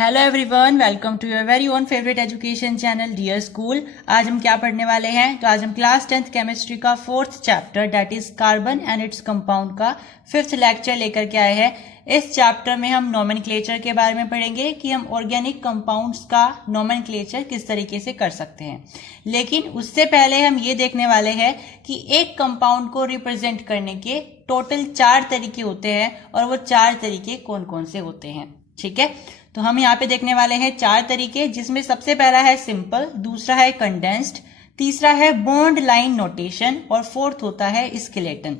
Hello everyone, welcome to your very own favourite education channel dear school. आज हम क्या पढ़ने वाले हैं? तो आज हम क्लास 10th केमिस्ट्री का 4th chapter that is carbon and its compound का 5th लेक्चर लेकर के आए हैं। इस चैप्टर में हम नोमेनक्लेचर के बारे में पढ़ेंगे कि हम ऑर्गेनिक कंपाउंड्स का नोमेनक्लेचर किस तरीके से कर सकते हैं। लेकिन उससे पहले हम ये देखने वाले हैं कि एक कंपाउंड को रिप्रेजेंट करने के टोटल 4 तरीके होते हैं और वो 4 तरीके कौन कौन से होते हैं। ठीक है, तो हम यहाँ पे देखने वाले हैं 4 तरीके, जिसमें सबसे पहला है सिंपल, दूसरा है कंडेंस्ड, तीसरा है बॉन्ड लाइन नोटेशन और फोर्थ होता है स्केलेटन।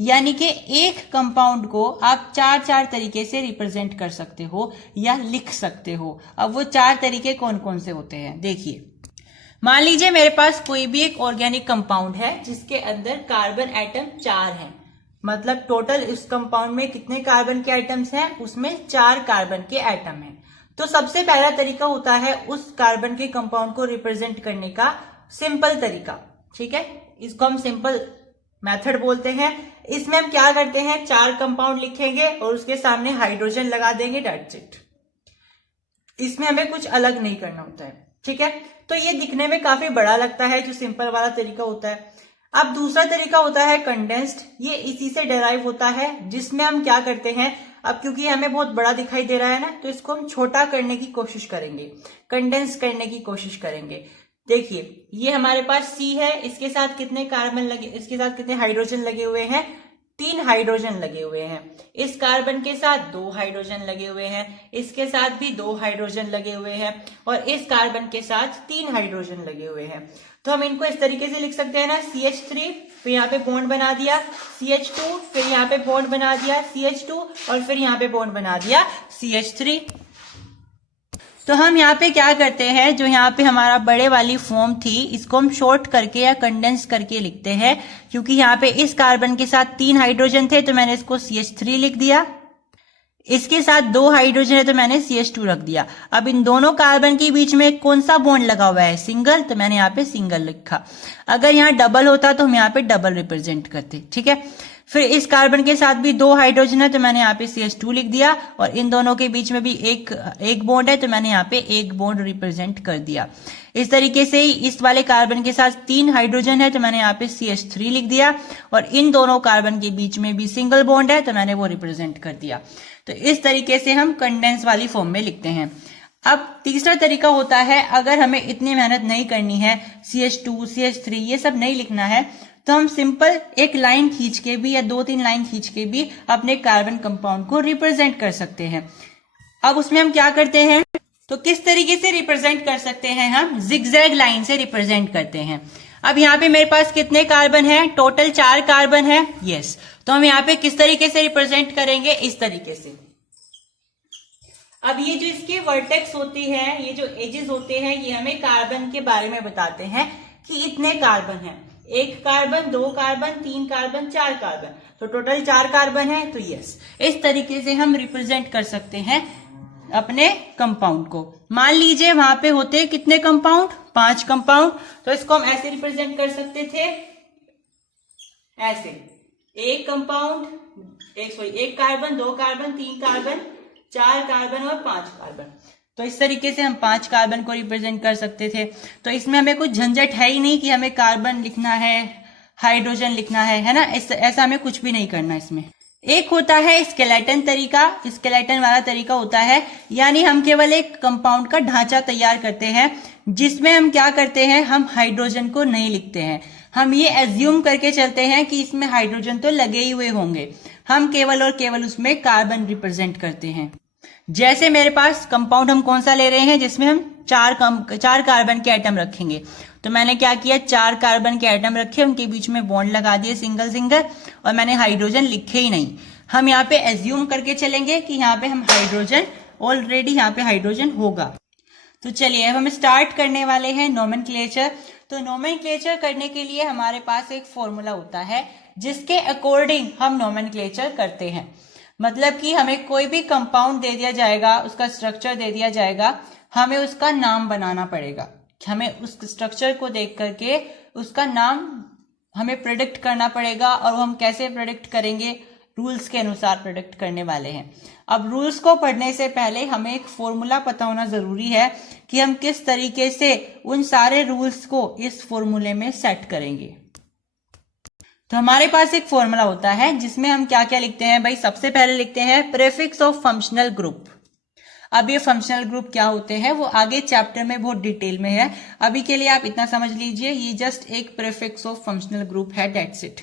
यानी कि एक कंपाउंड को आप 4 तरीके से रिप्रेजेंट कर सकते हो या लिख सकते हो। अब वो 4 तरीके कौन कौन से होते हैं देखिए। मान लीजिए मेरे पास कोई भी एक ऑर्गेनिक कंपाउंड है जिसके अंदर कार्बन एटम 4 हैं, मतलब टोटल इस कंपाउंड में कितने कार्बन के एटम्स हैं? उसमें 4 कार्बन के एटम हैं। तो सबसे पहला तरीका होता है उस कार्बन के कंपाउंड को रिप्रेजेंट करने का सिंपल तरीका। ठीक है, इसको हम सिंपल मेथड बोलते हैं। इसमें हम क्या करते हैं, 4 कंपाउंड लिखेंगे और उसके सामने हाइड्रोजन लगा देंगे, दैट्स इट। इसमें हमें कुछ अलग नहीं करना होता है। ठीक है, तो ये दिखने में काफी बड़ा लगता है जो सिंपल वाला तरीका होता है। अब दूसरा तरीका होता है कंडेंस्ड। ये इसी से डेराइव होता है, जिसमें हम क्या करते हैं, अब क्योंकि हमें बहुत बड़ा दिखाई दे रहा है ना, तो इसको हम छोटा करने की कोशिश करेंगे, कंडेंस करने की कोशिश करेंगे। देखिए ये हमारे पास C है, इसके साथ कितने कार्बन लगे, इसके साथ कितने हाइड्रोजन लगे हुए हैं? 3 हाइड्रोजन लगे हुए हैं। इस कार्बन के साथ 2 हाइड्रोजन लगे हुए हैं, इसके साथ भी 2 हाइड्रोजन लगे हुए हैं और इस कार्बन के साथ 3 हाइड्रोजन लगे हुए हैं। तो हम इनको इस तरीके से लिख सकते हैं ना, CH3, फिर यहाँ पे बॉन्ड बना दिया CH2, फिर यहाँ पे बॉन्ड बना दिया CH2 और फिर यहाँ पे बॉन्ड बना दिया CH3। तो हम यहाँ पे क्या करते हैं, जो यहाँ पे हमारा बड़े वाली फॉर्म थी, इसको हम शॉर्ट करके या कंडेंस करके लिखते हैं। क्योंकि यहाँ पे इस कार्बन के साथ 3 हाइड्रोजन थे तो मैंने इसको CH3 लिख दिया, इसके साथ 2 हाइड्रोजन है तो मैंने CH2 रख दिया। अब इन दोनों कार्बन के बीच में कौन सा बॉन्ड लगा हुआ है? सिंगल, तो मैंने यहाँ पे सिंगल लिखा। अगर यहाँ डबल होता तो हम यहाँ पे डबल रिप्रेजेंट करते। ठीक है, फिर इस कार्बन के साथ भी 2 हाइड्रोजन है तो मैंने यहाँ पे CH2 लिख दिया और इन दोनों के बीच में भी एक बॉन्ड है तो मैंने यहाँ पे एक बॉन्ड रिप्रेजेंट कर दिया। इस तरीके से ही इस वाले कार्बन के साथ 3 हाइड्रोजन है तो मैंने यहाँ पे CH3 लिख दिया और इन दोनों कार्बन के बीच में भी सिंगल बॉन्ड है तो मैंने वो रिप्रेजेंट कर दिया। तो इस तरीके से हम कंडेंस वाली फॉर्म में लिखते हैं। अब तीसरा तरीका होता है, अगर हमें इतनी मेहनत नहीं करनी है, CH2 CH3 ये सब नहीं लिखना है, तो हम सिंपल एक लाइन खींच के भी या 2-3 लाइन खींच के भी अपने कार्बन कंपाउंड को रिप्रेजेंट कर सकते हैं। अब उसमें हम क्या करते हैं, तो किस तरीके से रिप्रेजेंट कर सकते हैं? हम जिगजैग लाइन से रिप्रेजेंट करते हैं। अब यहाँ पे मेरे पास कितने कार्बन है? टोटल 4 कार्बन है। यस, तो हम यहाँ पे किस तरीके से रिप्रेजेंट करेंगे? इस तरीके से। अब ये जो इसके वर्टेक्स होती है, ये जो एजेस होते हैं, ये हमें कार्बन के बारे में बताते हैं कि इतने कार्बन हैं। 1 कार्बन, 2 कार्बन, 3 कार्बन, 4 कार्बन, तो टोटल 4 कार्बन है। तो यस, इस तरीके से हम रिप्रेजेंट कर सकते हैं अपने कंपाउंड को। मान लीजिए वहां पे होते कितने कंपाउंड? 5 कंपाउंड, तो इसको हम ऐसे रिप्रेजेंट कर सकते थे, ऐसे। एक कंपाउंड, एक कार्बन, 2 कार्बन, 3 कार्बन, 4 कार्बन और 5 कार्बन। तो इस तरीके से हम 5 कार्बन को रिप्रेजेंट कर सकते थे। तो इसमें हमें कुछ झंझट है ही नहीं कि हमें कार्बन लिखना है, हाइड्रोजन लिखना है ना, ऐसा हमें कुछ भी नहीं करना इसमें। एक होता है स्केलेटन तरीका। स्केलेटन वाला तरीका होता है, यानी हम केवल एक कंपाउंड का ढांचा तैयार करते हैं, जिसमें हम क्या करते हैं, हम हाइड्रोजन को नहीं लिखते हैं। हम ये एज्यूम करके चलते हैं कि इसमें हाइड्रोजन तो लगे ही हुए होंगे, हम केवल और केवल उसमें कार्बन रिप्रेजेंट करते हैं। जैसे मेरे पास कंपाउंड हम कौन सा ले रहे हैं, जिसमें हम 4 कार्बन के एटम रखेंगे, तो मैंने क्या किया, 4 कार्बन के एटम रखे, उनके बीच में बॉन्ड लगा दिए सिंगल सिंगल, और मैंने हाइड्रोजन लिखे ही नहीं। हम यहाँ पे एज्यूम करके चलेंगे कि यहाँ पे हम हाइड्रोजन, ऑलरेडी यहाँ पे हाइड्रोजन होगा। तो चलिए अब हम स्टार्ट करने वाले हैं नोमेनक्लेचर। तो नोमेनक्लेचर करने के लिए हमारे पास एक फॉर्मूला होता है, जिसके अकॉर्डिंग हम नोमेनक्लेचर करते हैं। मतलब कि हमें कोई भी कंपाउंड दे दिया जाएगा, उसका स्ट्रक्चर दे दिया जाएगा, हमें उसका नाम बनाना पड़ेगा। हमें उस स्ट्रक्चर को देख करके उसका नाम हमें प्रेडिक्ट करना पड़ेगा, और वो हम कैसे प्रेडिक्ट करेंगे? रूल्स के अनुसार प्रेडिक्ट करने वाले हैं। अब रूल्स को पढ़ने से पहले हमें एक फॉर्मूला पता होना जरूरी है कि हम किस तरीके से उन सारे रूल्स को इस फॉर्मूले में सेट करेंगे। तो हमारे पास एक फॉर्मूला होता है जिसमें हम क्या क्या लिखते हैं भाई। सबसे पहले लिखते हैं प्रीफिक्स ऑफ फंक्शनल ग्रुप। अब ये फंक्शनल ग्रुप क्या होते हैं वो आगे चैप्टर में बहुत डिटेल में है, अभी के लिए आप इतना समझ लीजिए, ये जस्ट एक प्रीफिक्स ऑफ फंक्शनल ग्रुप है, दैट्स इट।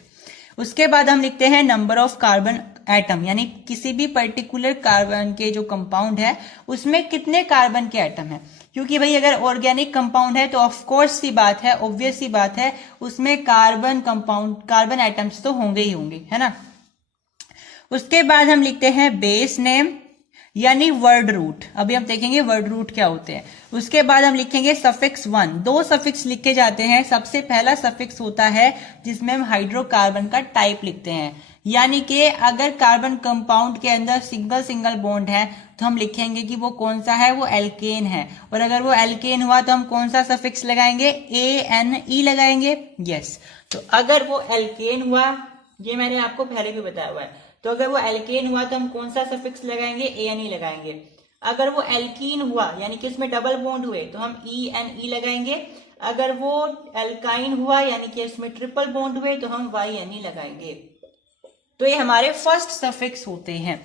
उसके बाद हम लिखते हैं नंबर ऑफ कार्बन एटम, यानी किसी भी पर्टिकुलर कार्बन के जो कंपाउंड है उसमें कितने कार्बन के एटम है। क्योंकि भाई अगर ऑर्गेनिक कंपाउंड है तो ऑफ कोर्स सी बात है, ऑब्वियस सी बात है, उसमें कार्बन एटम्स तो होंगे ही होंगे, है ना। उसके बाद हम लिखते हैं बेस नेम यानी वर्ड रूट। अभी हम देखेंगे वर्ड रूट क्या होते हैं। उसके बाद हम लिखेंगे सफिक्स 1। 2 सफिक्स लिखे जाते हैं। सबसे पहला सफिक्स होता है जिसमें हम हाइड्रोकार्बन का टाइप लिखते हैं, यानी कि अगर कार्बन कंपाउंड के अंदर सिंगल सिंगल बॉन्ड है तो हम लिखेंगे कि वो कौन सा है, वो एल्केन है। और अगर वो एल्केन हुआ तो हम कौन सा सफिक्स लगाएंगे, ANE लगाएंगे। यस, तो अगर वो एल्केन हुआ, ये मैंने आपको पहले भी बताया हुआ है, तो अगर वो एल्केन हुआ तो हम कौन सा सफिक्स लगाएंगे, ANE लगाएंगे। अगर वो एल्कीन हुआ यानी कि उसमें डबल बॉन्ड हुए तो हम ENE लगाएंगे। अगर वो एल्काइन हुआ यानी कि उसमें ट्रिपल बॉन्ड हुए तो हम YNE लगाएंगे। तो ये हमारे फर्स्ट सफिक्स होते हैं।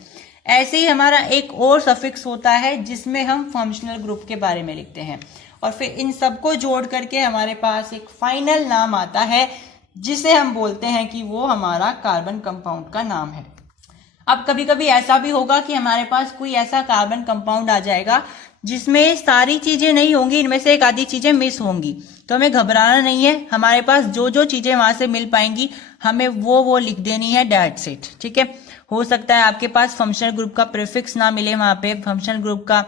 ऐसे ही हमारा एक और सफिक्स होता है जिसमें हम फंक्शनल ग्रुप के बारे में लिखते हैं, और फिर इन सबको जोड़ करके हमारे पास एक फाइनल नाम आता है जिसे हम बोलते हैं कि वो हमारा कार्बन कंपाउंड का नाम है। अब कभी कभी ऐसा भी होगा कि हमारे पास कोई ऐसा कार्बन कंपाउंड आ जाएगा जिसमें सारी चीजें नहीं होंगी, इनमें से एक आधी चीजें मिस होंगी, तो हमें घबराना नहीं है। हमारे पास जो जो चीजें वहां से मिल पाएंगी हमें वो लिख देनी है, दैट्स इट। ठीक है, हो सकता है आपके पास फंक्शनल ग्रुप का प्रीफिक्स ना मिले, वहां पे फंक्शनल ग्रुप का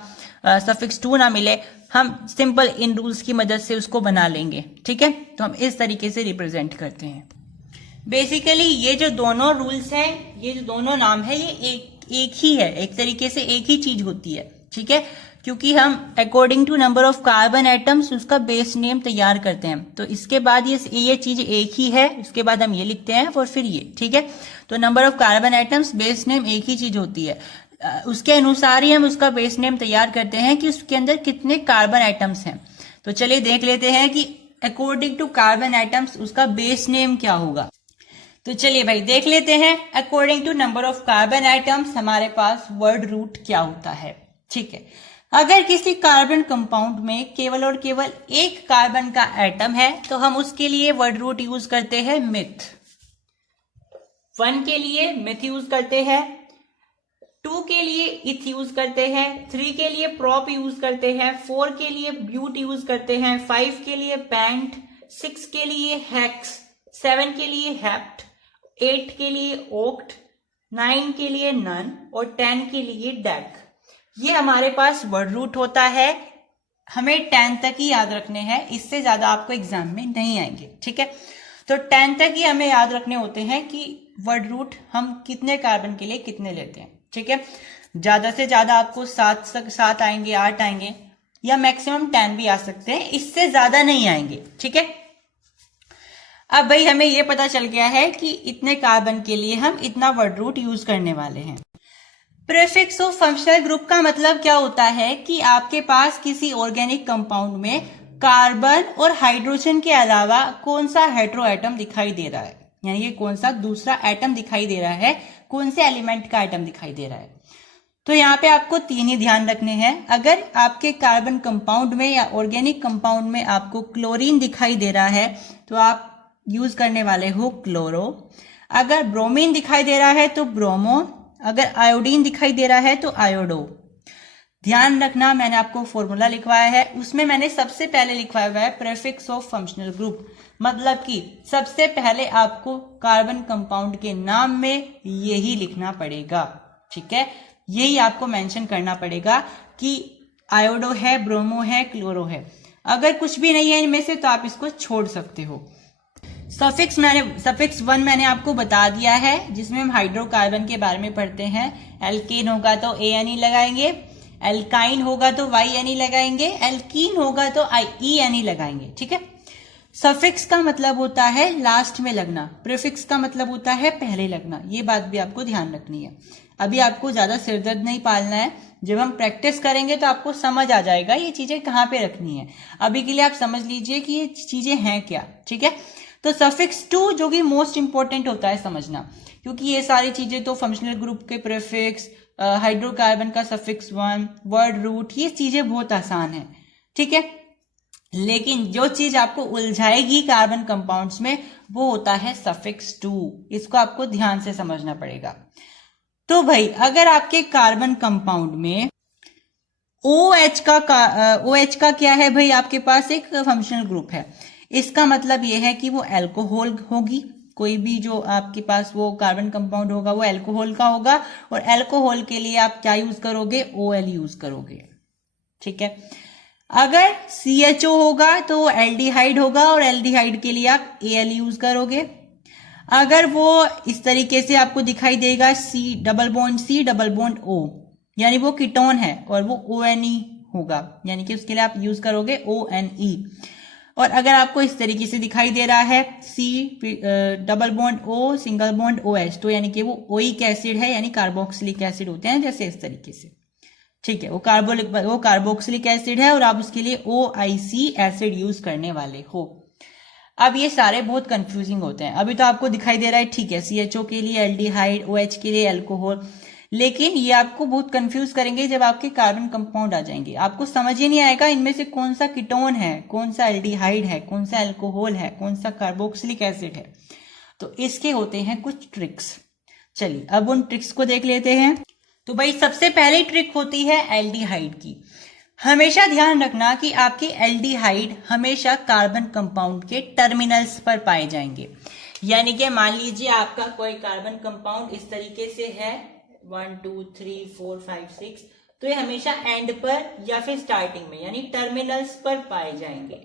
सफिक्स 2 ना मिले, हम सिंपल इन रूल्स की मदद से उसको बना लेंगे। ठीक है, तो हम इस तरीके से रिप्रेजेंट करते हैं। बेसिकली ये जो दोनों रूल्स हैं, ये जो दोनों नाम है, ये एक ही है, एक तरीके से एक ही चीज होती है। ठीक है, क्योंकि हम according to number of carbon atoms उसका बेस नेम तैयार करते हैं, तो इसके बाद ये चीज एक ही है, उसके बाद हम ये लिखते हैं और फिर ये। ठीक है, तो number of carbon atoms base name एक ही चीज होती है, उसके अनुसार ही हम उसका बेस नेम तैयार करते हैं कि उसके अंदर कितने कार्बन एटम्स हैं। तो चलिए देख लेते हैं कि अकॉर्डिंग टू कार्बन एटम्स उसका बेस नेम क्या होगा। तो चलिए भाई देख लेते हैं, according to number of carbon atoms हमारे पास वर्ड रूट क्या होता है। ठीक है, अगर किसी कार्बन कंपाउंड में केवल और केवल एक कार्बन का एटम है तो हम उसके लिए वर्ड रूट यूज करते हैं मिथ। 1 के लिए मिथ यूज करते हैं, 2 के लिए इथ यूज करते हैं, 3 के लिए प्रॉप यूज करते हैं, 4 के लिए ब्यूट यूज करते हैं, 5 के लिए पेंट, 6 के लिए हेक्स, 7 के लिए हेप्ट, 8 के लिए ओक्ट, 9 के लिए नन और 10 के लिए डेक। ये हमारे पास वर्ड रूट होता है। हमें 10 तक ही याद रखने हैं, इससे ज्यादा आपको एग्जाम में नहीं आएंगे। ठीक है, तो 10 तक ही हमें याद रखने होते हैं कि वर्ड रूट हम कितने कार्बन के लिए कितने लेते हैं। ठीक है, ज्यादा से ज्यादा आपको 7 आएंगे, 8 आएंगे, या मैक्सिमम 10 भी आ सकते हैं, इससे ज्यादा नहीं आएंगे। ठीक है, अब भाई हमें यह पता चल गया है कि इतने कार्बन के लिए हम इतना वर्ड रूट यूज करने वाले हैं। प्रीफिक्स ऑफ फंक्शनल ग्रुप का मतलब क्या होता है कि आपके पास किसी ऑर्गेनिक कंपाउंड में कार्बन और हाइड्रोजन के अलावा कौन सा हेटेरो एटम दिखाई दे रहा है, यानी कि कौन सा दूसरा एटम दिखाई दे रहा है, कौन से एलिमेंट का एटम दिखाई दे रहा है। तो यहाँ पे आपको 3 ही ध्यान रखने हैं। अगर आपके कार्बन कंपाउंड में या ऑर्गेनिक कंपाउंड में आपको क्लोरीन दिखाई दे रहा है तो आप यूज करने वाले हो क्लोरो। अगर ब्रोमीन दिखाई दे रहा है तो ब्रोमो, अगर आयोडीन दिखाई दे रहा है तो आयोडो। ध्यान रखना, मैंने आपको फॉर्मूला लिखवाया है, उसमें मैंने सबसे पहले लिखवाया हुआ है प्रीफिक्स ऑफ फंक्शनल ग्रुप, मतलब कि सबसे पहले आपको कार्बन कंपाउंड के नाम में यही लिखना पड़ेगा। ठीक है, यही आपको मेंशन करना पड़ेगा कि आयोडो है, ब्रोमो है, क्लोरो है। अगर कुछ भी नहीं है इनमें से तो आप इसको छोड़ सकते हो। सफिक्स 1 मैंने आपको बता दिया है, जिसमें हम हाइड्रोकार्बन के बारे में पढ़ते हैं। एल्केन होगा तो ANE लगाएंगे, एल्काइन होगा तो YNE लगाएंगे, एल्कीन होगा तो ENE लगाएंगे। ठीक है, सफिक्स का मतलब होता है लास्ट में लगना, प्रीफिक्स का मतलब होता है पहले लगना, ये बात भी आपको ध्यान रखनी है। अभी आपको ज्यादा सिरदर्द नहीं पालना है, जब हम प्रैक्टिस करेंगे तो आपको समझ आ जाएगा ये चीजें कहाँ पे रखनी है। अभी के लिए आप समझ लीजिए कि ये चीजें हैं क्या, ठीक है। तो सफिक्स टू जो कि मोस्ट इंपॉर्टेंट होता है समझना, क्योंकि ये सारी चीजें तो फंक्शनल ग्रुप के प्रीफिक्स, हाइड्रोकार्बन का सफिक्स वन, वर्ड रूट, ये चीजें बहुत आसान है, ठीक है। लेकिन जो चीज आपको उलझाएगी कार्बन कंपाउंड्स में वो होता है सफिक्स टू, इसको आपको ध्यान से समझना पड़ेगा। तो भाई अगर आपके कार्बन कंपाउंड में OH का क्या है भाई, आपके पास एक फंक्शनल ग्रुप है, इसका मतलब यह है कि वो अल्कोहल होगी। कोई भी जो आपके पास वो कार्बन कंपाउंड होगा वो अल्कोहल का होगा, और अल्कोहल के लिए आप क्या यूज करोगे, OL यूज करोगे, ठीक है। अगर CHO होगा तो वो एल्डिहाइड होगा, और एल्डिहाइड के लिए आप AL यूज करोगे। अगर वो इस तरीके से आपको दिखाई देगा C डबल बॉन्ड O, यानी वो कीटोन है और वो ONE होगा, यानी कि उसके लिए आप यूज करोगे ONE। और अगर आपको इस तरीके से दिखाई दे रहा है C double bond O single bond OH, तो यानी कि वो ओइक एसिड है, यानी कार्बोक्सिलिक एसिड होते हैं जैसे इस तरीके से, ठीक है। वो कार्बोक्सिलिक एसिड है और आप उसके लिए OIC एसिड यूज करने वाले हो। अब ये सारे बहुत कंफ्यूजिंग होते हैं। अभी तो आपको दिखाई दे रहा है, ठीक है, CHO के लिए एल्डिहाइड, OH के लिए अल्कोहल, लेकिन ये आपको बहुत कंफ्यूज करेंगे जब आपके कार्बन कंपाउंड आ जाएंगे। आपको समझ ही नहीं आएगा इनमें से कौन सा कीटोन है, कौन सा एल्डिहाइड है, कौन सा अल्कोहल है, कौन सा कार्बोक्सिलिक एसिड है। तो इसके होते हैं कुछ ट्रिक्स। चलिए अब उन ट्रिक्स को देख लेते हैं। तो भाई सबसे पहली ट्रिक होती है एल्डिहाइड की। हमेशा ध्यान रखना कि आपके एल्डिहाइड हमेशा कार्बन कंपाउंड के टर्मिनल्स पर पाए जाएंगे। यानी कि मान लीजिए आपका कोई कार्बन कंपाउंड इस तरीके से है 1 2 3 4 5 6, तो ये हमेशा एंड पर या फिर स्टार्टिंग में यानी टर्मिनल्स पर पाए जाएंगे।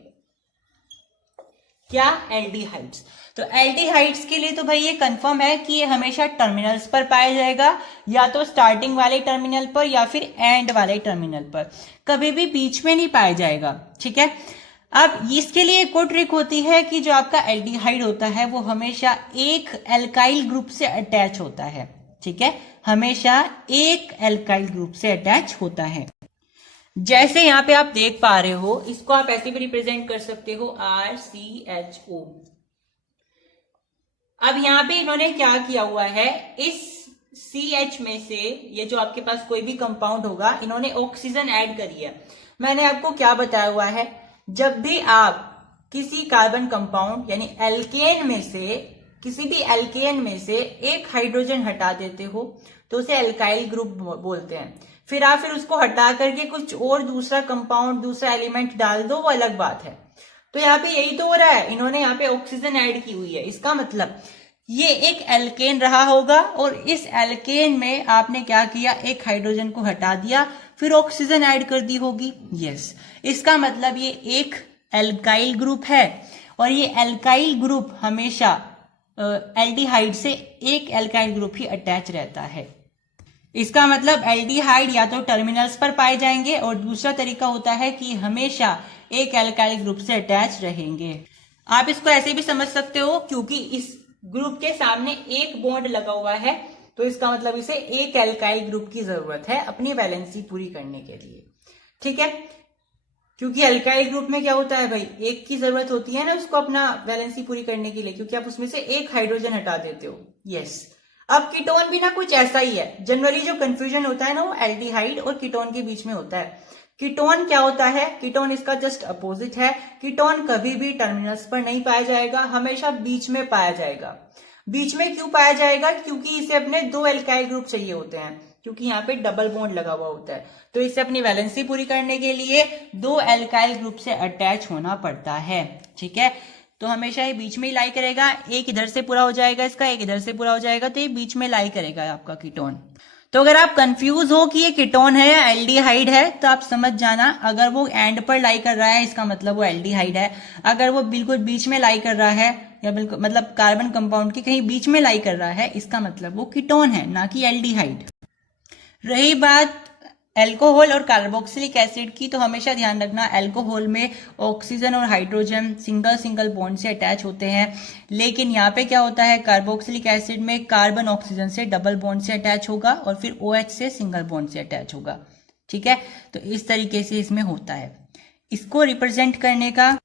क्या, एल्डिहाइड्स। तो एल्डिहाइड्स के लिए तो भाई ये कंफर्म है कि ये हमेशा टर्मिनल्स पर पाया जाएगा, या तो स्टार्टिंग वाले टर्मिनल पर या फिर एंड वाले टर्मिनल पर, कभी भी बीच में नहीं पाया जाएगा, ठीक है। अब इसके लिए एक और ट्रिक होती है कि जो आपका एल्डिहाइड होता है वो हमेशा एक एल्काइल ग्रुप से अटैच होता है, ठीक है, हमेशा एक एल्काइल ग्रुप से अटैच होता है। जैसे यहाँ पे आप देख पा रहे हो, इसको आप ऐसे भी रिप्रेजेंट कर सकते हो RCHO। अब यहाँ पे इन्होंने क्या किया हुआ है, इस CH में से ये जो आपके पास कोई भी कंपाउंड होगा, इन्होंने ऑक्सीजन ऐड करी है। मैंने आपको क्या बताया हुआ है, जब भी आप किसी कार्बन कंपाउंड यानी एल्केन में से, किसी भी एल्केन में से एक हाइड्रोजन हटा देते हो तो उसे एल्काइल ग्रुप बोलते हैं। फिर आप उसको हटा करके कुछ और दूसरा कंपाउंड, दूसरा एलिमेंट डाल दो, वो अलग बात है। तो यहाँ पे यही तो हो रहा है, इन्होंने यहाँ पे ऑक्सीजन ऐड की हुई है। इसका मतलब ये एक एल्केन रहा होगा और इस एल्केन में आपने क्या किया, एक हाइड्रोजन को हटा दिया, फिर ऑक्सीजन ऐड कर दी होगी। यस, इसका मतलब ये एक एल्काइल ग्रुप है, और ये एल्काइल ग्रुप हमेशा एल्डिहाइड से एक एल्काइल ग्रुप ही अटैच रहता है। इसका मतलब एल्डिहाइड या तो टर्मिनल्स पर पाए जाएंगे, और दूसरा तरीका होता है कि हमेशा एक एल्काइल ग्रुप से अटैच रहेंगे। आप इसको ऐसे भी समझ सकते हो, क्योंकि इस ग्रुप के सामने एक बॉन्ड लगा हुआ है, तो इसका मतलब इसे एक एल्काइल ग्रुप की जरूरत है अपनी वैलेंसी पूरी करने के लिए, ठीक है। क्योंकि एल्काइल ग्रुप में क्या होता है भाई, एक की जरूरत होती है ना उसको अपना वैलेंसी पूरी करने के लिए, क्योंकि आप उसमें से एक हाइड्रोजन हटा देते हो। यस, अब कीटोन भी ना कुछ ऐसा ही है। जनरली जो कंफ्यूजन होता है ना वो एल्डिहाइड और कीटोन के बीच में होता है। कीटोन क्या होता है, कीटोन इसका जस्ट अपोजिट है। कीटोन कभी भी टर्मिनल्स पर नहीं पाया जाएगा, हमेशा बीच में पाया जाएगा। बीच में क्यों पाया जाएगा, क्योंकि इसे अपने दो एल्काइल ग्रुप चाहिए होते हैं, क्योंकि यहाँ पे डबल बॉन्ड लगा हुआ होता है, तो इसे अपनी वैलेंसी पूरी करने के लिए दो एल्काइल ग्रुप से अटैच होना पड़ता है, ठीक है। तो हमेशा ये बीच में ही लाई करेगा, एक इधर से पूरा हो जाएगा इसका, एक इधर से पूरा हो जाएगा, तो ये बीच में लाई करेगा आपका कीटोन। तो अगर आप कंफ्यूज हो कि ये कीटोन है या एल्डिहाइड है, तो आप समझ जाना, अगर वो एंड पर लाई कर रहा है इसका मतलब वो एल्डिहाइड है, अगर वो बिल्कुल बीच में लाई कर रहा है या बिल्कुल मतलब कार्बन कंपाउंड के कहीं बीच में लाई कर रहा है, इसका मतलब वो कीटोन है, ना कि एल्डिहाइड। रही बात एल्कोहल और कार्बोक्सिलिक एसिड की तो हमेशा ध्यान रखना, एल्कोहल में ऑक्सीजन और हाइड्रोजन सिंगल सिंगल बॉन्ड से अटैच होते हैं, लेकिन यहाँ पे क्या होता है, कार्बोक्सिलिक एसिड में कार्बन ऑक्सीजन से डबल बॉन्ड से अटैच होगा और फिर OH से सिंगल बॉन्ड से अटैच होगा। ठीक है, तो इस तरीके से इसमें होता है। इसको रिप्रेजेंट करने का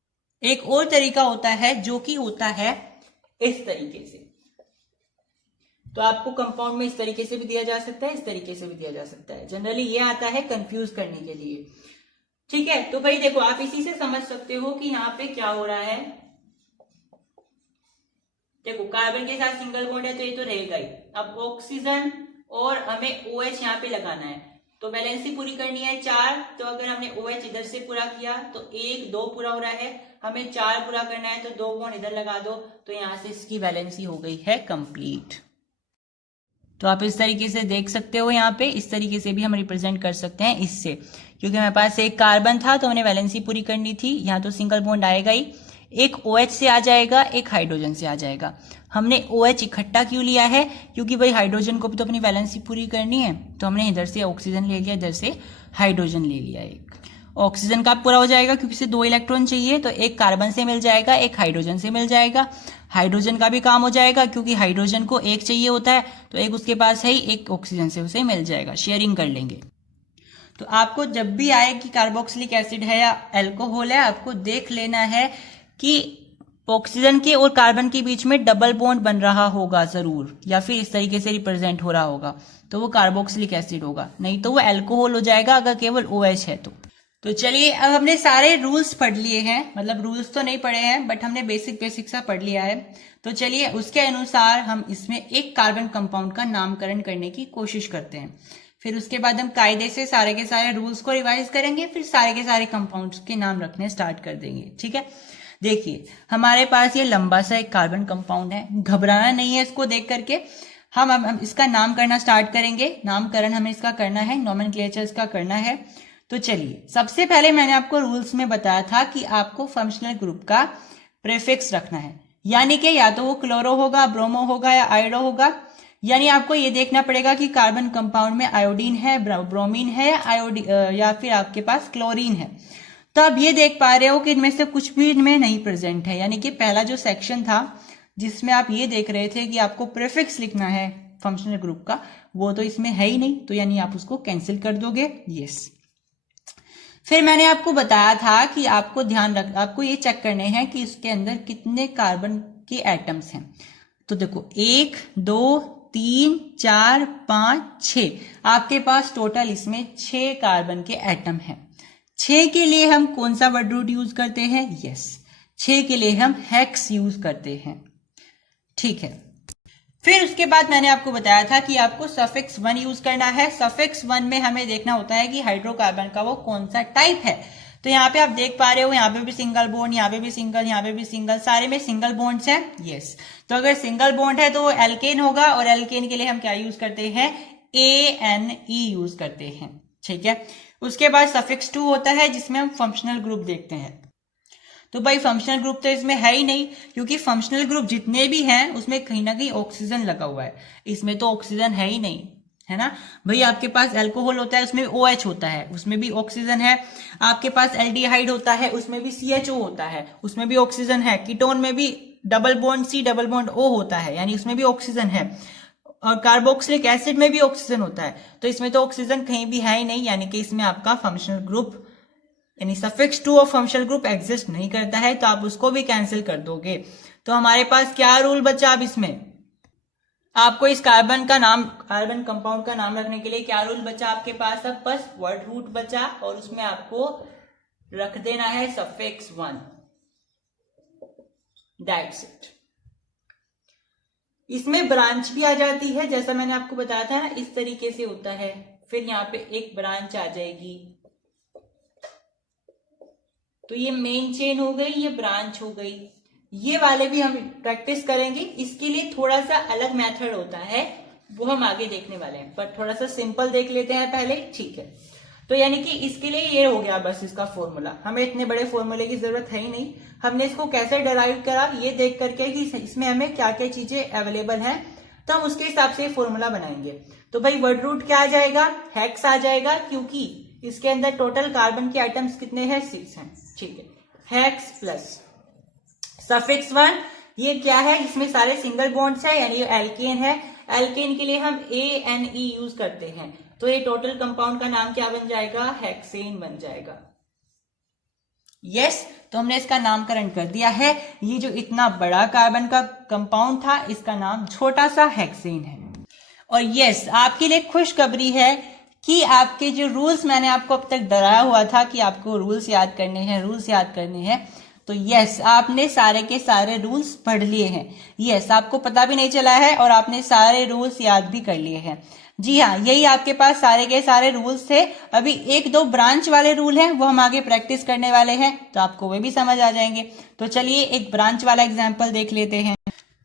एक और तरीका होता है जो कि होता है इस तरीके से। तो आपको कंपाउंड में इस तरीके से भी दिया जा सकता है, इस तरीके से भी दिया जा सकता है। जनरली ये आता है कंफ्यूज करने के लिए। ठीक है, तो भाई देखो आप इसी से समझ सकते हो कि यहाँ पे क्या हो रहा है। देखो कार्बन के साथ सिंगल बॉन्ड है तो ये तो रहेगा ही। अब ऑक्सीजन और हमें OH यहाँ पे लगाना है, तो वैलेंसी पूरी करनी है 4। तो अगर हमने OH इधर से पूरा किया तो 1 2 पूरा हो रहा है, हमें 4 पूरा करना है तो 2 बॉन्ड इधर लगा दो, तो यहां से इसकी वैलेंसी हो गई है कंप्लीट। तो आप इस तरीके से देख सकते हो, यहाँ पे इस तरीके से भी हम रिप्रेजेंट कर सकते हैं इससे, क्योंकि हमारे पास एक कार्बन था तो हमने वैलेंसी पूरी करनी थी। यहाँ तो सिंगल बॉन्ड आएगा ही, एक OH से आ जाएगा, एक हाइड्रोजन से आ जाएगा। हमने OH इकट्ठा क्यों लिया है, क्योंकि भाई हाइड्रोजन को भी तो अपनी वैलेंसी पूरी करनी है, तो हमने इधर से ऑक्सीजन ले लिया, इधर से हाइड्रोजन ले लिया। एक ऑक्सीजन का पूरा हो जाएगा क्योंकि इसे 2 इलेक्ट्रॉन चाहिए, तो एक कार्बन से मिल जाएगा, एक हाइड्रोजन से मिल जाएगा। हाइड्रोजन का भी काम हो जाएगा क्योंकि हाइड्रोजन को एक चाहिए होता है, तो एक उसके पास है ही, एक ऑक्सीजन से उसे मिल जाएगा, शेयरिंग कर लेंगे। तो आपको जब भी आए कि कार्बोक्सिलिक एसिड है या अल्कोहल है, आपको देख लेना है कि ऑक्सीजन के और कार्बन के बीच में डबल बॉन्ड बन रहा होगा जरूर, या फिर इस तरीके से रिप्रेजेंट हो रहा होगा, तो वो कार्बोक्सिलिक एसिड होगा, नहीं तो वो अल्कोहल हो जाएगा अगर केवल OH है तो चलिए अब हमने सारे रूल्स पढ़ लिए हैं, मतलब रूल्स तो नहीं पढ़े हैं बट हमने बेसिक सा पढ़ लिया है। तो चलिए उसके अनुसार हम इसमें एक कार्बन कंपाउंड का नामकरण करने की कोशिश करते हैं। फिर उसके बाद हम कायदे से सारे के सारे रूल्स को रिवाइज करेंगे, फिर सारे के सारे कंपाउंड्स के नाम रखने स्टार्ट कर देंगे। ठीक है, देखिए हमारे पास ये लंबा सा एक कार्बन कंपाउंड है, घबराना नहीं है इसको देख करके। हम इसका नाम करना स्टार्ट करेंगे, नामकरण हमें इसका करना है, नोमेनक्लेचर इसका करना है। तो चलिए सबसे पहले मैंने आपको रूल्स में बताया था कि आपको फंक्शनल ग्रुप का प्रीफिक्स रखना है, यानी कि या तो वो क्लोरो होगा, ब्रोमो होगा या आयोडो होगा। यानी आपको ये देखना पड़ेगा कि कार्बन कंपाउंड में आयोडीन है, ब्रोमीन है या फिर आपके पास क्लोरीन है। तो आप ये देख पा रहे हो कि इनमें से कुछ भी इनमें नहीं प्रेजेंट है, यानी कि पहला जो सेक्शन था जिसमें आप ये देख रहे थे कि आपको प्रीफिक्स लिखना है फंक्शनल ग्रुप का, वो तो इसमें है ही नहीं, तो यानी आप उसको कैंसिल कर दोगे। यस, फिर मैंने आपको बताया था कि आपको आपको ये चेक करने हैं कि इसके अंदर कितने कार्बन के एटम्स हैं। तो देखो 1 2 3 4 5 6, आपके पास टोटल इसमें 6 कार्बन के एटम हैं। 6 के लिए हम कौन सा वर्ड रूट यूज करते हैं? यस, 6 के लिए हम हेक्स यूज करते हैं। ठीक है, फिर उसके बाद मैंने आपको बताया था कि आपको सफिक्स 1 यूज करना है। सफिक्स 1 में हमें देखना होता है कि हाइड्रोकार्बन का वो कौन सा टाइप है। तो यहाँ पे आप देख पा रहे हो, यहाँ पे भी सिंगल बॉन्ड, यहाँ पे भी सिंगल, यहाँ पे भी सिंगल, सारे में सिंगल बॉन्ड्स हैं। यस, तो अगर सिंगल बॉन्ड है तो वो एल्केन होगा, और एल्केन के लिए हम क्या यूज करते हैं? ANE यूज करते हैं। ठीक है, उसके बाद सफिक्स 2 होता है जिसमें हम फंक्शनल ग्रुप देखते हैं। तो भाई फंक्शनल ग्रुप तो इसमें है ही नहीं, क्योंकि फंक्शनल ग्रुप जितने भी हैं उसमें कहीं ना कहीं ऑक्सीजन लगा हुआ है, इसमें तो ऑक्सीजन है ही नहीं, है ना भाई। आपके पास अल्कोहल होता है उसमें OH होता है, उसमें भी ऑक्सीजन है। आपके पास एल्डिहाइड होता है उसमें भी CHO होता है, उसमें भी ऑक्सीजन है। कीटोन में भी double bond C double bond O होता है, यानी उसमें भी ऑक्सीजन है। और कार्बोक्सिलिक एसिड में भी ऑक्सीजन होता है, तो इसमें तो ऑक्सीजन कहीं भी है ही नहीं, यानी कि इसमें आपका फंक्शनल ग्रुप यानी suffix 2 of functional group exist नहीं करता है, तो आप उसको भी कैंसिल कर दोगे। तो हमारे पास क्या रूल बचा अब इसमें? आपको इस कार्बन कंपाउंड का नाम रखने के लिए क्या रूल बचा आपके पास? अब बस वर्ड रूट बचा, और उसमें आपको रख देना है सफिक्स 1। That's it. इसमें ब्रांच भी आ जाती है, जैसा मैंने आपको बताया था ना, इस तरीके से होता है। फिर यहाँ पे एक ब्रांच आ जाएगी, तो ये मेन चेन हो गई, ये ब्रांच हो गई। ये वाले भी हम प्रैक्टिस करेंगे, इसके लिए थोड़ा सा अलग मेथड होता है, वो हम आगे देखने वाले हैं, पर थोड़ा सा सिंपल देख लेते हैं पहले। ठीक है, तो यानी कि इसके लिए ये हो गया बस इसका फॉर्मूला। हमें इतने बड़े फॉर्मूले की जरूरत है ही नहीं, हमने इसको कैसे डिराइव करा ये देख करके कि इसमें हमें क्या क्या चीजें अवेलेबल हैं, तो हम उसके हिसाब से फॉर्मूला बनाएंगे। तो भाई वर्ड रूट क्या आ जाएगा, हेक्स आ जाएगा, क्योंकि इसके अंदर टोटल कार्बन के आइटम्स कितने हैं, 6 हैं। ठीक है, हेक्स प्लस सफिक्स 1, ये क्या है, इसमें सारे सिंगल बॉन्ड्स है, यानी ये एल्केन है। एल्केन के लिए हम ANE यूज करते हैं, तो ये टोटल कंपाउंड का नाम क्या बन जाएगा, हेक्सेन बन जाएगा। यस, तो हमने इसका नामकरण कर दिया है। ये जो इतना बड़ा कार्बन का कंपाउंड था, इसका नाम छोटा सा हेक्सेन है। और यस, आपके लिए खुशखबरी है कि आपके जो रूल्स मैंने आपको अब तक डराया हुआ था कि आपको रूल्स याद करने हैं, तो यस, आपने सारे के सारे रूल्स पढ़ लिए हैं। यस, आपको पता भी नहीं चला है और आपने सारे रूल्स याद भी कर लिए हैं। जी हाँ, यही आपके पास सारे के सारे रूल्स थे। अभी 1-2 ब्रांच वाले रूल हैं, वो हम आगे प्रैक्टिस करने वाले हैं, तो आपको वे भी समझ आ जाएंगे। तो चलिए एक ब्रांच वाला एग्जाम्पल देख लेते हैं।